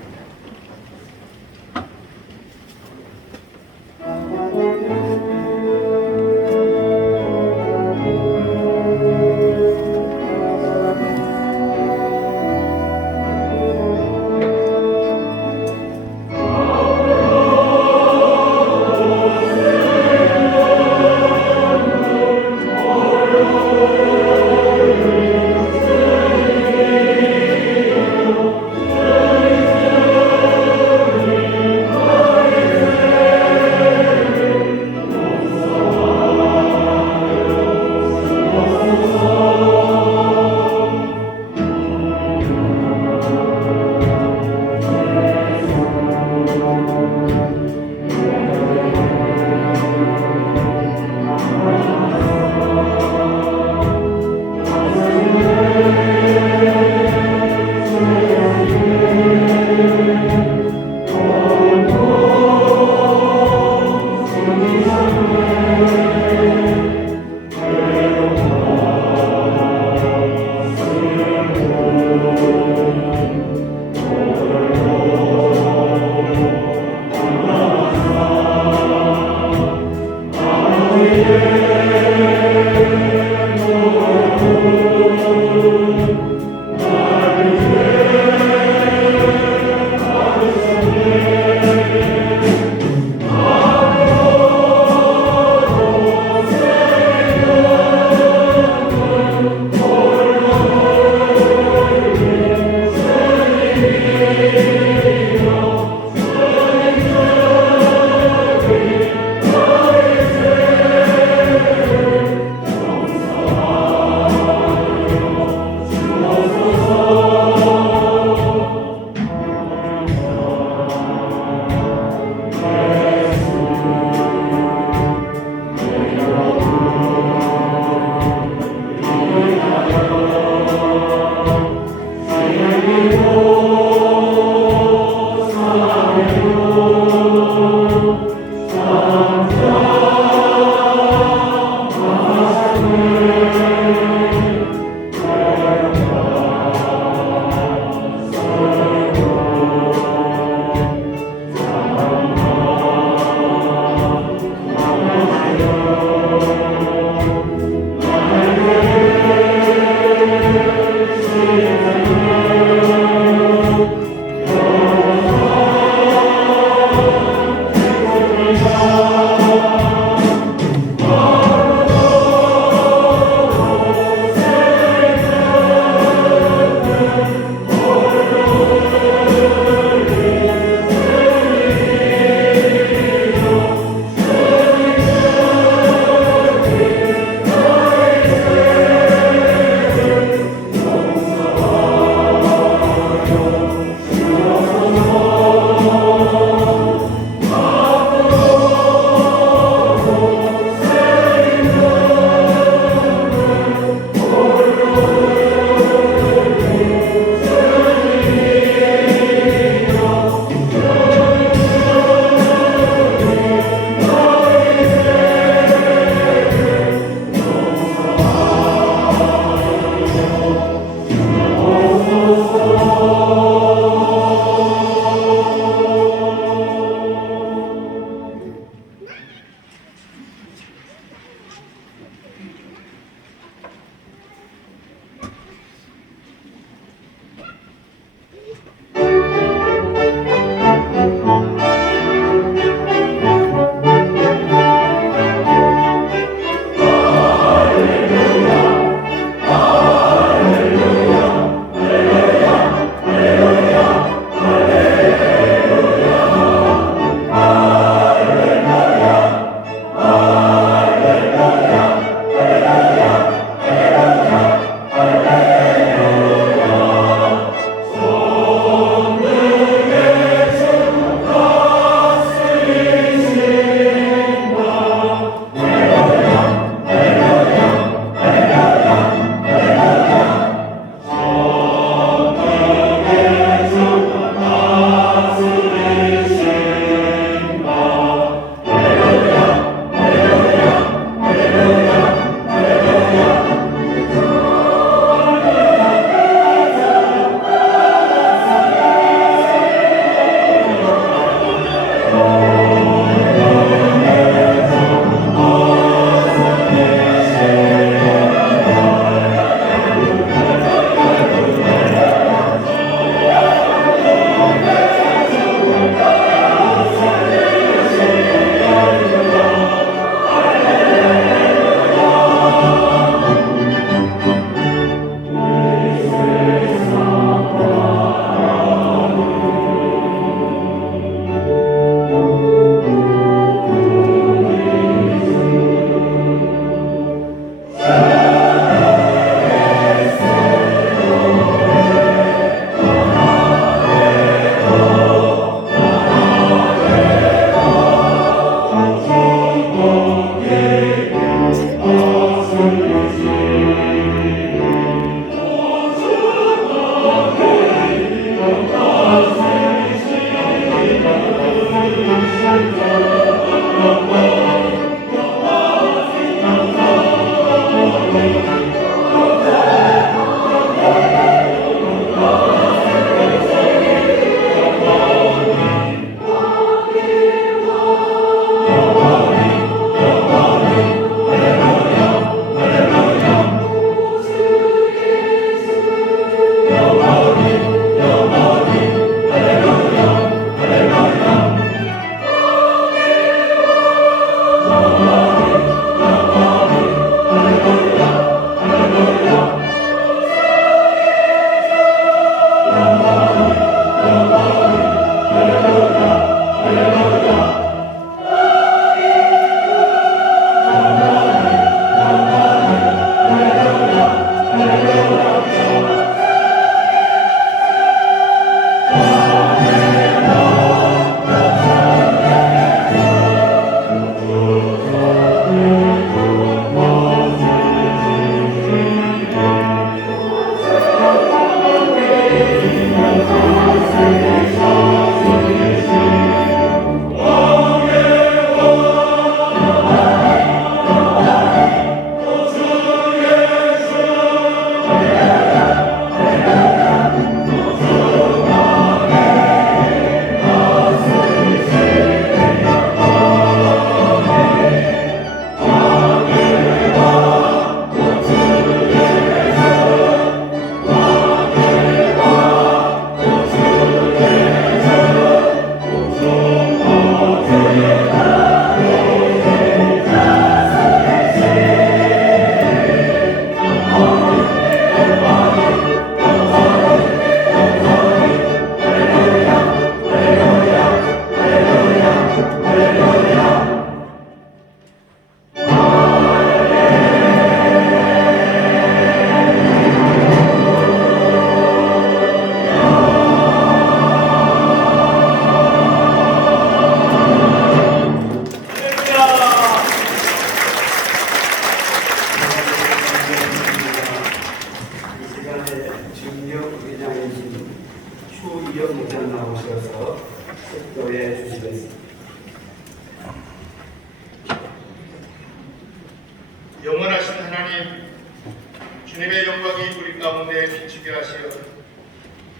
누리시게 하시어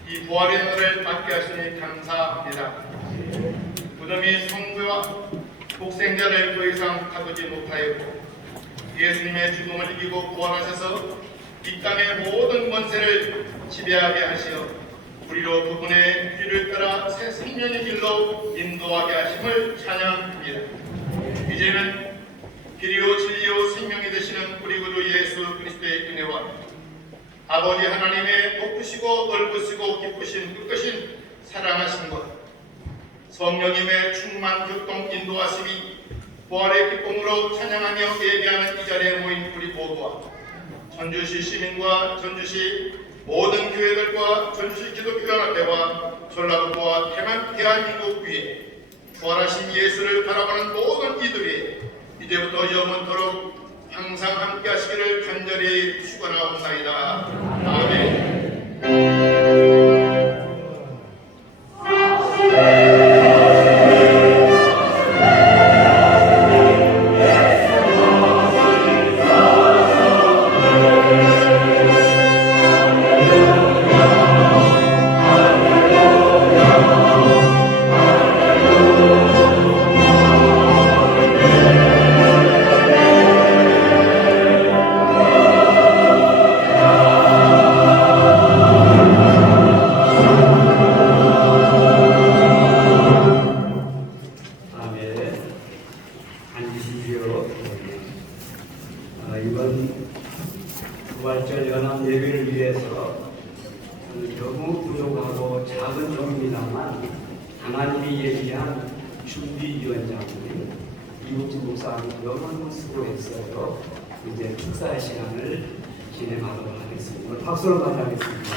이 부활의 날을 맞게 하시니 감사합니다. 무덤이 성부와 복생자를 더 이상 가두지 못하였고 예수님의 죽음을 이기고 부활하셔서 이 땅의 모든 권세를 지배하게 하시어 우리로 그분의 뒤를 따라 새 생명의 길로 인도하게 하심을 찬양합니다. 이제는 길이요 진리요 생명이 되시는 우리 구주 예수 그리스도의 은혜와 아버지 하나님의 높으시고 넓으시고 기쁘신 뜻하신 사랑하신 것 성령님의 충만 교통 인도하심이 부활의 기쁨으로 찬양하며 예배하는 이 자리에 모인 우리 모두와 전주시 시민과 전주시 모든 교회들과 전주시 기독교연합회와 전라북도와 대한민국 위에 부활하신 예수를 바라보는 모든 이들이 이제부터 영원토록 항상 함께 하시기를 간절히 축원하옵나이다. 아멘. 이번 부활절 연합 예배를 위해서 너무 부족하고 작은 종입니다만 하나님이 예비한 준비위원장님 이국진 목사님 너무 수고했어요. 이제 축사의 시간을 진행하도록 하겠습니다. 오늘 박수로 맞이하겠습니다.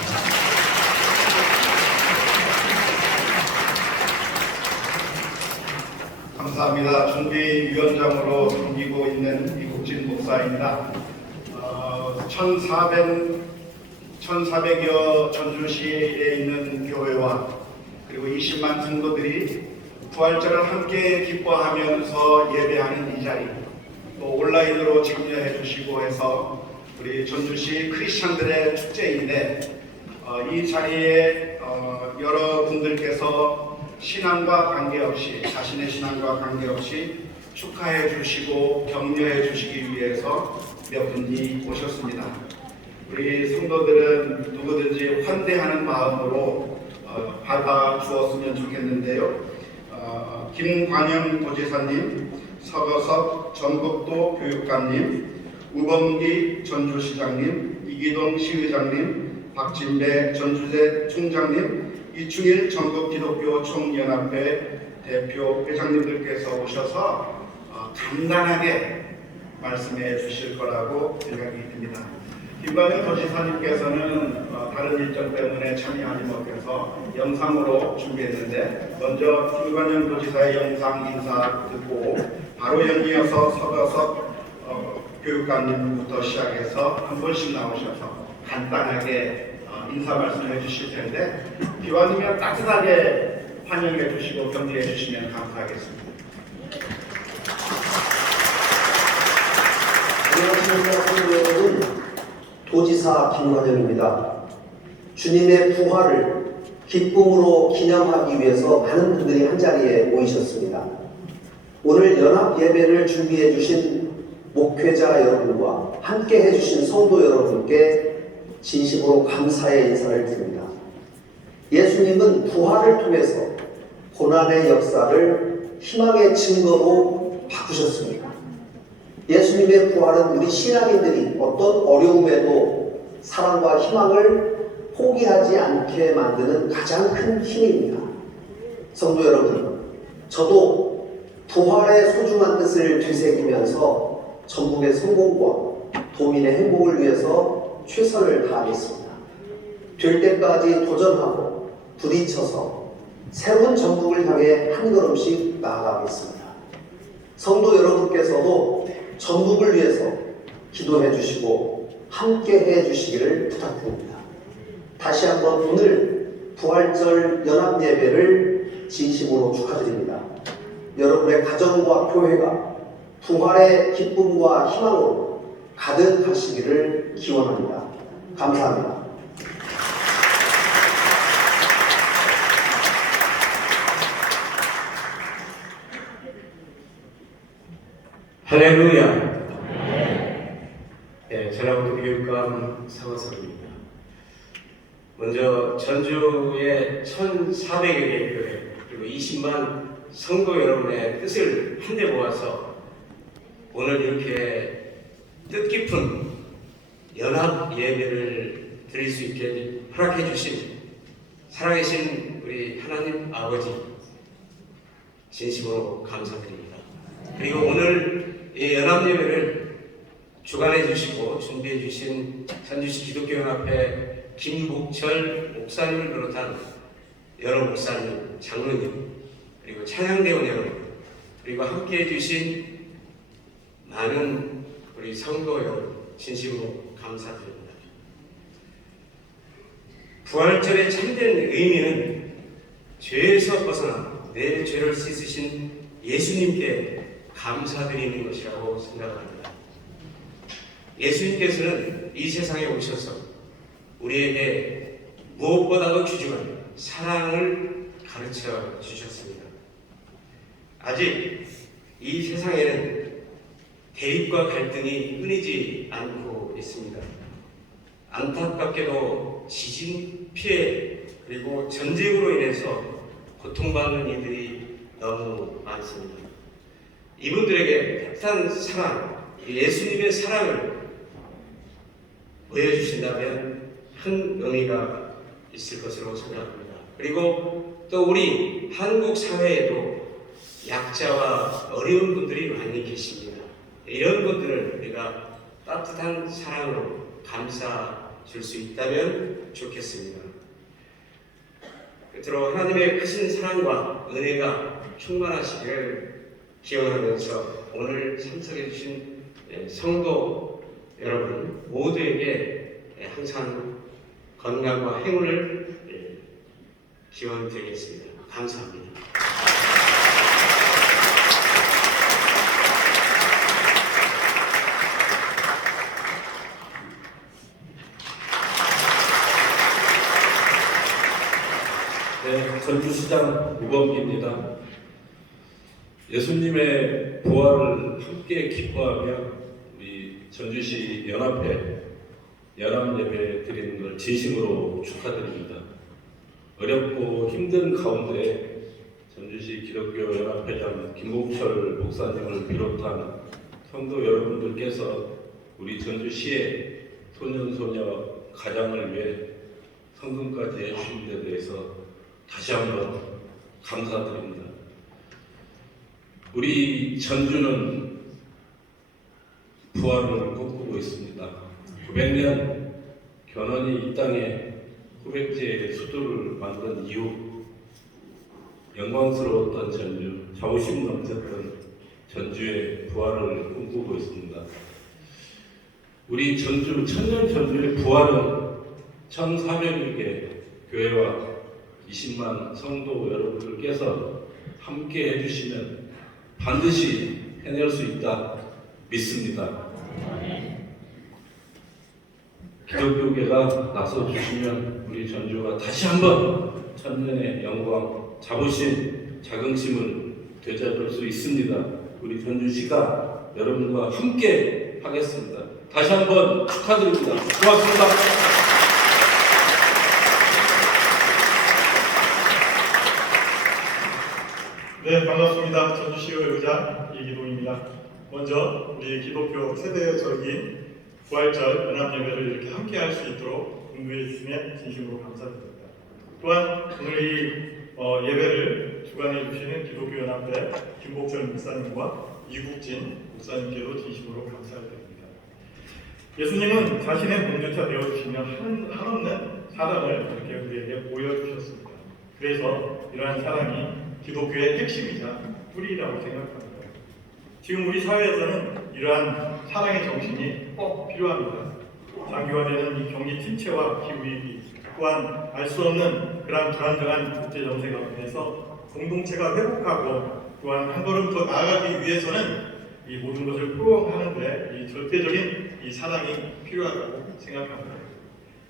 감사합니다. 준비위원장으로 섬기고 있는 이국진 목사입니다. 1400여 전주시에 있는 교회와 그리고 20만 성도들이 부활절을 함께 기뻐하면서 예배하는 이 자리, 또 온라인으로 참여해 주시고 해서 우리 전주시 크리스찬들의 축제인데 이 자리에 여러분들께서 신앙과 관계없이 자신의 신앙과 관계없이 축하해 주시고 격려해 주시기 위해서 몇 분이 오셨습니다. 우리 성도들은 누구든지 환대하는 마음으로 받아 주었으면 좋겠는데요. 김관영 도지사님, 서거석 전국도 교육감님, 우범기 전주시장님, 이기동 시의장님, 박진배 전주대 총장님, 이충일 전국기독교 총연합회 대표 회장님들께서 오셔서 간단하게 말씀해 주실 거라고 생각이 듭니다. 김관영 도지사님께서는 다른 일정 때문에 참여하지 못해서 영상으로 준비했는데 먼저 김관영 도지사의 영상 인사 듣고 바로 연이어서 서거석 교육감님부터 시작해서 한 번씩 나오셔서 간단하게 인사 말씀해 주실 텐데 기왕이면 따뜻하게 환영해 주시고 격려해 주시면 감사하겠습니다. 안녕하십니까 성도 여러분, 도지사 김관영입니다. 주님의 부활을 기쁨으로 기념하기 위해서 많은 분들이 한자리에 모이셨습니다. 오늘 연합 예배를 준비해 주신 목회자 여러분과 함께 해주신 성도 여러분께 진심으로 감사의 인사를 드립니다. 예수님은 부활을 통해서 고난의 역사를 희망의 증거로 바꾸셨습니다. 예수님의 부활은 우리 신앙인들이 어떤 어려움에도 사랑과 희망을 포기하지 않게 만드는 가장 큰 힘입니다. 성도 여러분, 저도 부활의 소중한 뜻을 되새기면서 전국의 성공과 도민의 행복을 위해서 최선을 다하겠습니다. 될 때까지 도전하고 부딪혀서 새로운 전국을 향해 한 걸음씩 나아가겠습니다. 성도 여러분께서도 전국을 위해서 기도해 주시고 함께 해 주시기를 부탁드립니다. 다시 한번 오늘 부활절 연합 예배를 진심으로 축하드립니다. 여러분의 가정과 교회가 부활의 기쁨과 희망으로 가득하시기를 기원합니다. 감사합니다. 할렐루야. 네, 전라북도 교육감 사원석입니다. 먼저 전주의 1,400여 개의 교회 그리고 20만 성도 여러분의 뜻을 한데 모아서 오늘 이렇게 뜻깊은 연합 예배를 드릴 수 있게 허락해 주신 살아계신 우리 하나님 아버지 진심으로 감사드립니다. 그리고 오늘 이 연합 예배를 주관해 주시고 준비해 주신 전주시 기독교연합회 김복철 목사님을 비롯한 여러 목사님, 장로님, 그리고 찬양대원 여러분, 그리고 함께해 주신 많은 우리 성도 여러분 진심으로 감사드립니다. 부활절의 참된 의미는 죄에서 벗어나 내 죄를 씻으신 예수님께 감사드리는 것이라고 생각합니다. 예수님께서는 이 세상에 오셔서 우리에게 무엇보다도 귀중한 사랑을 가르쳐 주셨습니다. 아직 이 세상에는 대립과 갈등이 끊이지 않고 있습니다. 안타깝게도 지진 피해 그리고 전쟁으로 인해서 고통받는 이들이 너무 많습니다. 이분들에게 따뜻한 사랑, 예수님의 사랑을 보여주신다면 큰 의미가 있을 것으로 생각합니다. 그리고 또 우리 한국 사회에도 약자와 어려운 분들이 많이 계십니다. 이런 분들을 우리가 따뜻한 사랑으로 감싸 줄 수 있다면 좋겠습니다. 끝으로 하나님의 크신 사랑과 은혜가 충만하시기를 기원하면서 오늘 참석해 주신 성도 여러분 모두에게 항상 건강과 행운을 기원드리겠습니다. 감사합니다. 네, 전주시장 우범기입니다. 예수님의 부활을 함께 기뻐하며 우리 전주시 연합회 연합 예배 드리는 걸 진심으로 축하드립니다. 어렵고 힘든 가운데 전주시 기독교 연합회장 김복철 목사님을 비롯한 성도 여러분들께서 우리 전주시의 소년소녀 가장을 위해 성금까지 해주신 데 대해서 다시 한번 감사드립니다. 우리 전주는 부활을 꿈꾸고 있습니다. 900년 견훤이 이 땅에 후백제의 수도를 만든 이후 영광스러웠던 전주, 자부심 넘쳤던 전주의 부활을 꿈꾸고 있습니다. 우리 전주, 천년 전주의 부활은 1,400개 교회와 20만 성도 여러분들께서 함께 해주시면 반드시 해낼 수 있다 믿습니다. 기독교계가 나서주시면 우리 전주가 다시 한번 천년의 영광, 자부심, 자긍심을 되찾을 수 있습니다. 우리 전주시가 여러분과 함께 하겠습니다. 다시 한번 축하드립니다. 고맙습니다. 네, 반갑습니다. 전주시의 의장 이기동입니다. 먼저 우리 기독교 세대적인 부활절 연합예배를 이렇게 함께 할 수 있도록 공부해 주시면 진심으로 감사드립니다. 또한 오늘 이 예배를 주관해 주시는 기독교 연합회 김복철 목사님과 이국진 목사님께도 진심으로 감사드립니다. 예수님은 자신의 몸조차 되어주시며 한없는 사랑을 이렇게 우리에게 보여주셨습니다. 그래서 이러한 사랑이 기독교의 핵심이자 뿌리라고 생각합니다. 지금 우리 사회에서는 이러한 사랑의 정신이 꼭 필요합니다. 장기화되는 이 경기 침체와 기후위기 또한 알 수 없는 그런 불안정한 국제 정세 가운데서 공동체가 회복하고 또한 한 걸음 더 나아가기 위해서는 이 모든 것을 포용하는데 이 절대적인 이 사랑이 필요하다고 생각합니다.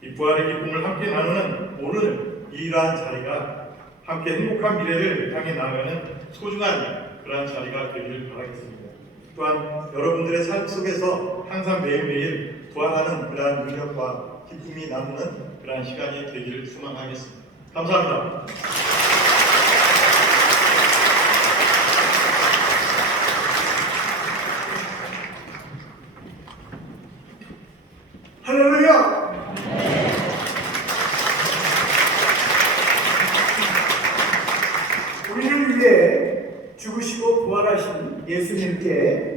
이 부활의 기쁨을 함께 나누는 오늘 이러한 자리가 함께 행복한 미래를 향해 나아가는 소중한 그러한 자리가 되기를 바라겠습니다. 또한 여러분들의 삶 속에서 항상 매일매일 부활하는 그러한 능력과 기쁨이 나누는 그러한 시간이 되기를 소망하겠습니다. 감사합니다. 할렐루야! 우리를 위해 죽으시고 부활하신 예수님께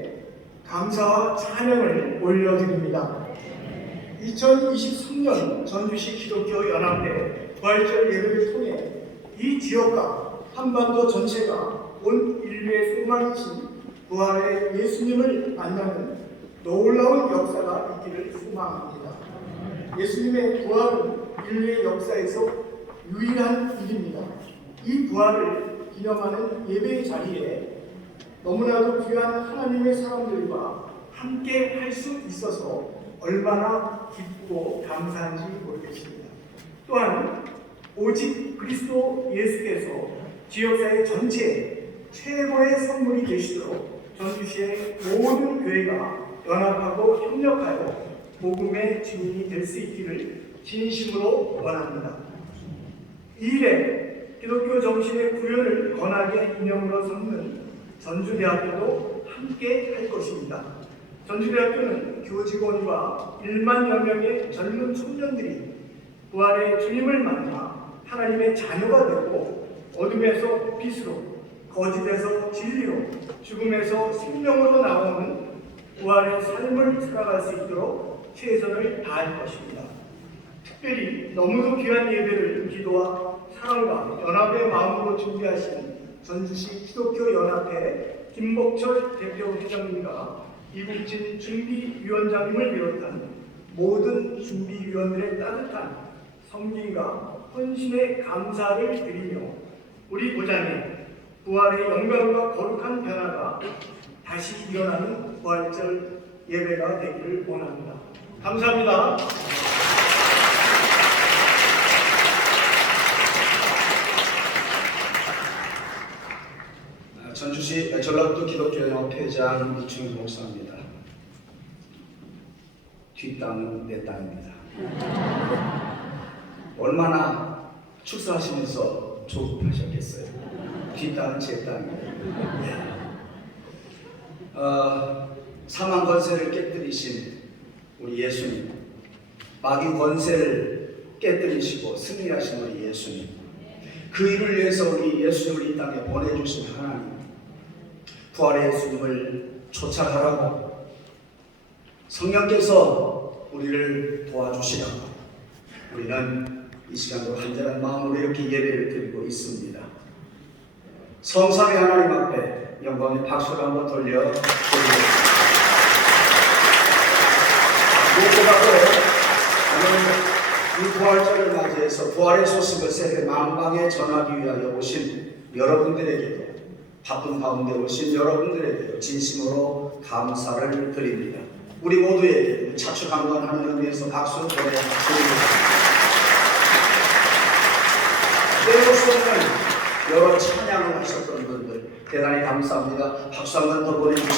감사와 찬양을 올려드립니다. 2023년 전주시 기독교 연합회 부활절 예배를 통해 이 지역과 한반도 전체가 온 인류의 소망이신 부활의 예수님을 만나는 놀라운 역사가 있기를 소망합니다. 예수님의 부활은 인류의 역사에서 유일한 일입니다. 이 부활을 기념하는 예배의 자리에 너무나도 귀한 하나님의 사람들과 함께 할 수 있어서 얼마나 기쁘고 감사한지 모르겠습니다. 또한 오직 그리스도 예수께서 지역사회 전체에 최고의 선물이 되시도록 전주시의 모든 교회가 연합하고 협력하여 복음의 증인이 될 수 있기를 진심으로 원합니다. 이 일에 기독교 정신의 구현을 권하게 인형으로 삼는 전주대학교도 함께 할 것입니다. 전주대학교는 교직원과 1만여 명의 젊은 청년들이 부활의 주님을 만나 하나님의 자녀가 되고 어둠에서 빛으로, 거짓에서 진리로, 죽음에서 생명으로 나오는 부활의 삶을 살아갈 수 있도록 최선을 다할 것입니다. 특별히 너무도 귀한 예배를 기도와 사랑과 연합의 마음으로 준비하신 전주시 기독교연합회 김복철 대표회장님과 이국진 준비위원장님을 비롯한 모든 준비위원들의 따뜻한 섬김과 헌신의 감사를 드리며 우리 고장의 부활의 영광과 거룩한 변화가 다시 일어나는 부활절 예배가 되기를 원합니다. 감사합니다. 전주시 전라도 기독교연합회장 이충희 목사입니다. 뒷땅은 내 땅입니다. 얼마나 축사하시면서 조급하셨겠어요. 뒷땅은 제 땅이에요. 사망 권세를 깨뜨리신 우리 예수님, 마귀 권세를 깨뜨리시고 승리하신 우리 예수님, 그 일을 위해서 우리 예수님을 이 땅에 보내주신 하나님, 부활의 예수님을 쫓아가라고 성령께서 우리를 도와주시라고 우리는 이 시간도 간절한 마음으로 이렇게 예배를 드리고 있습니다. 성삼위 하나님 앞에 영광의 박수를 한번 돌려드리겠습니다. 무엇보다도 오늘 이 부활절을 맞이해서 부활의 소식을 세계 만방에 전하기 위하여 오신 여러분들에게도, 바쁜 가운데 오신 여러분들에게도 진심으로 감사를 드립니다. 우리 모두에게 차축한번하는 의미에서 박수 보내드립니다. 때로 수없는 여러 찬양을 하셨던 분들 대단히 감사합니다. 박수 한 번 더 보내주시고,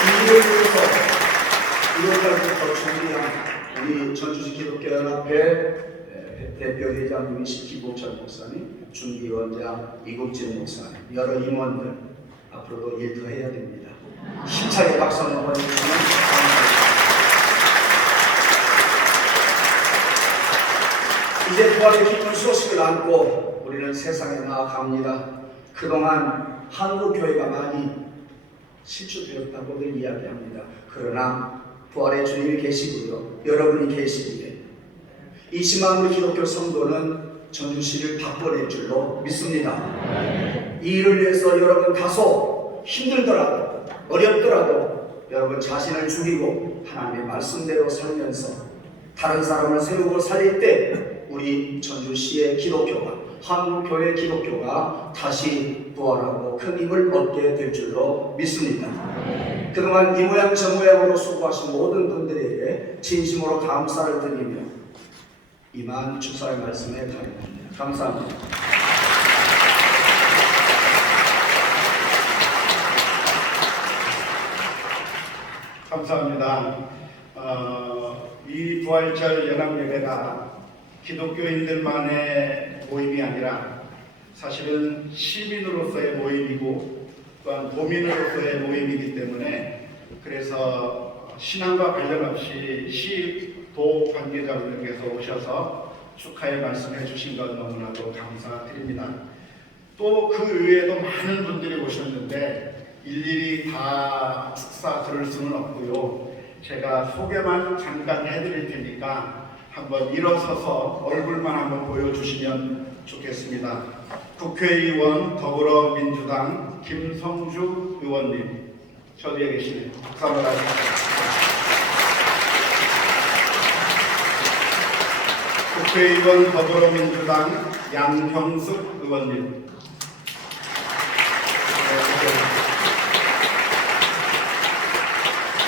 이 일을 위해서 2월달부터 준비한 우리 전주시 기독교연합회 대표회장님이신 김복철 목사님, 준비위원장 이국진 목사님, 여러 임원들 앞으로도 일 더 해야 됩니다. 힘차게 박수 한번 보내주시면 감사합니다. 이제 부활의 기쁜 소식을 안고 우리는 세상에 나아갑니다. 그동안 한국교회가 많이 실추되었다고들 이야기합니다. 그러나 부활의 주님이 계시고요, 여러분이 계시기에 20만 우리 기독교 성도는 전주시를 바꿔낼 줄로 믿습니다. 이 일을 위해서 여러분 다소 힘들더라도 어렵더라도 여러분 자신을 죽이고 하나님의 말씀대로 살면서 다른 사람을 세우고 살릴 때 우리 전주시의 기독교가, 한국교회 기독교가 다시 부활하고 큰 힘을 얻게 될 줄로 믿습니다. 그동안 이 모양 저 모양으로 수고하신 모든 분들에게 진심으로 감사를 드리며 이만 축사의 말씀에 가겠습니다. 감사합니다. 감사합니다. 이 부활절 연합예배가 기독교인들만의 모임이 아니라 사실은 시민으로서의 모임이고 또한 도민으로서의 모임이기 때문에 그래서 신앙과 관련 없이 시도 관계자분들께서 오셔서 축하의 말씀해 주신 것 너무나도 감사드립니다. 또 그 외에도 많은 분들이 오셨는데 일일이 다 축사 들을 수는 없고요. 제가 소개만 잠깐 해드릴 테니까 한번 일어서서 얼굴만 한번 보여주시면 좋겠습니다. 국회의원 더불어민주당 김성주 의원님, 저 뒤에 계시네요. 박수 한번 하시죠. 국회의원 더불어민주당 양형숙 의원님,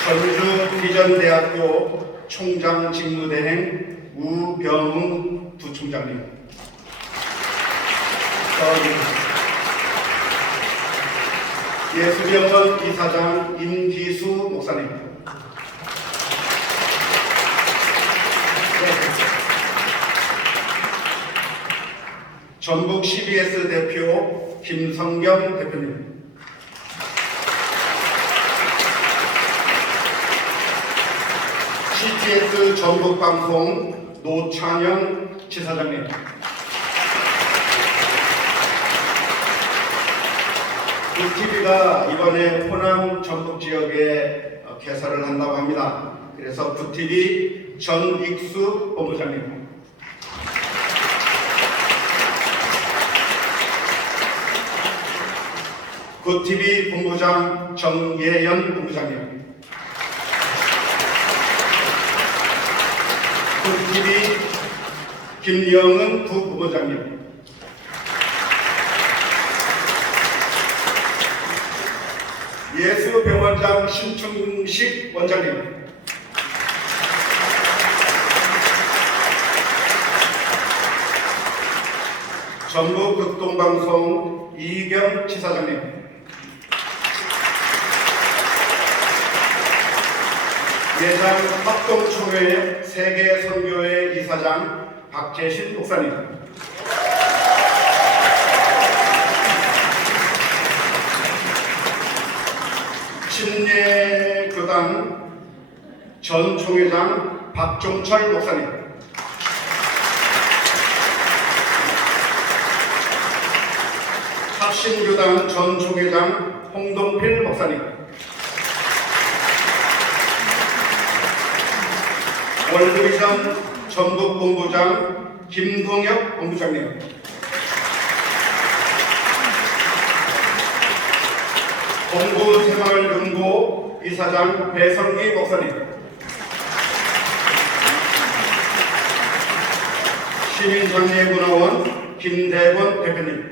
전주비전대학교 총장 직무대행 우병웅 부총장님, 예수병원 이사장 임기수 목사님, 전북 CBS 대표 김성경 대표님, CTS 전북방송 노찬영 지사장님, 굿TV가 이번에 호남 전북 지역에 개설을 한다고 합니다. 그래서 굿TV 전익수 본부장님, 굿TV 본부장 정예연 본부장님, 굿TV 김영은 부부장님, 예수병원장 신충식 원장님, 전북극동방송 이경 지사장님, 예장 합동총회 세계선교회 이사장 박재신 목사님, 신예교당 전 총회장 박종철 목사님, 합신교당 전 총회장 홍동필 목사님, 월드비전 전북본부장 김동혁 본부장님, 공부생활연구소 이사장 배성기 목사님, 시민장례문화원 김대권 대표님,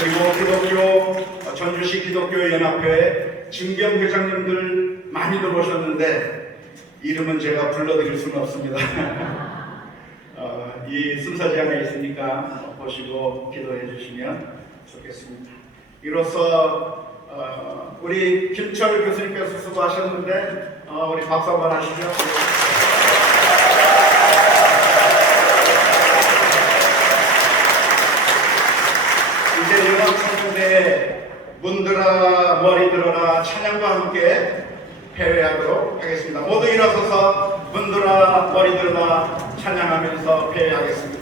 그리고 기독교 전주시 기독교연합회 증경회장님들 많이들 오셨는데 이름은 제가 불러드릴 수는 없습니다. 이 순서지안에 있으니까 보시고 기도해 주시면 좋겠습니다. 이로써 우리 김철 교수님께서 수고하셨는데 우리 박수 한번 하시죠. 이제 연합성교대에 문들아 머리 들어라 찬양과 함께 폐회하도록 하겠습니다. 모두 일어서서 문들아 머리 들어라 찬양하면서 폐회하겠습니다.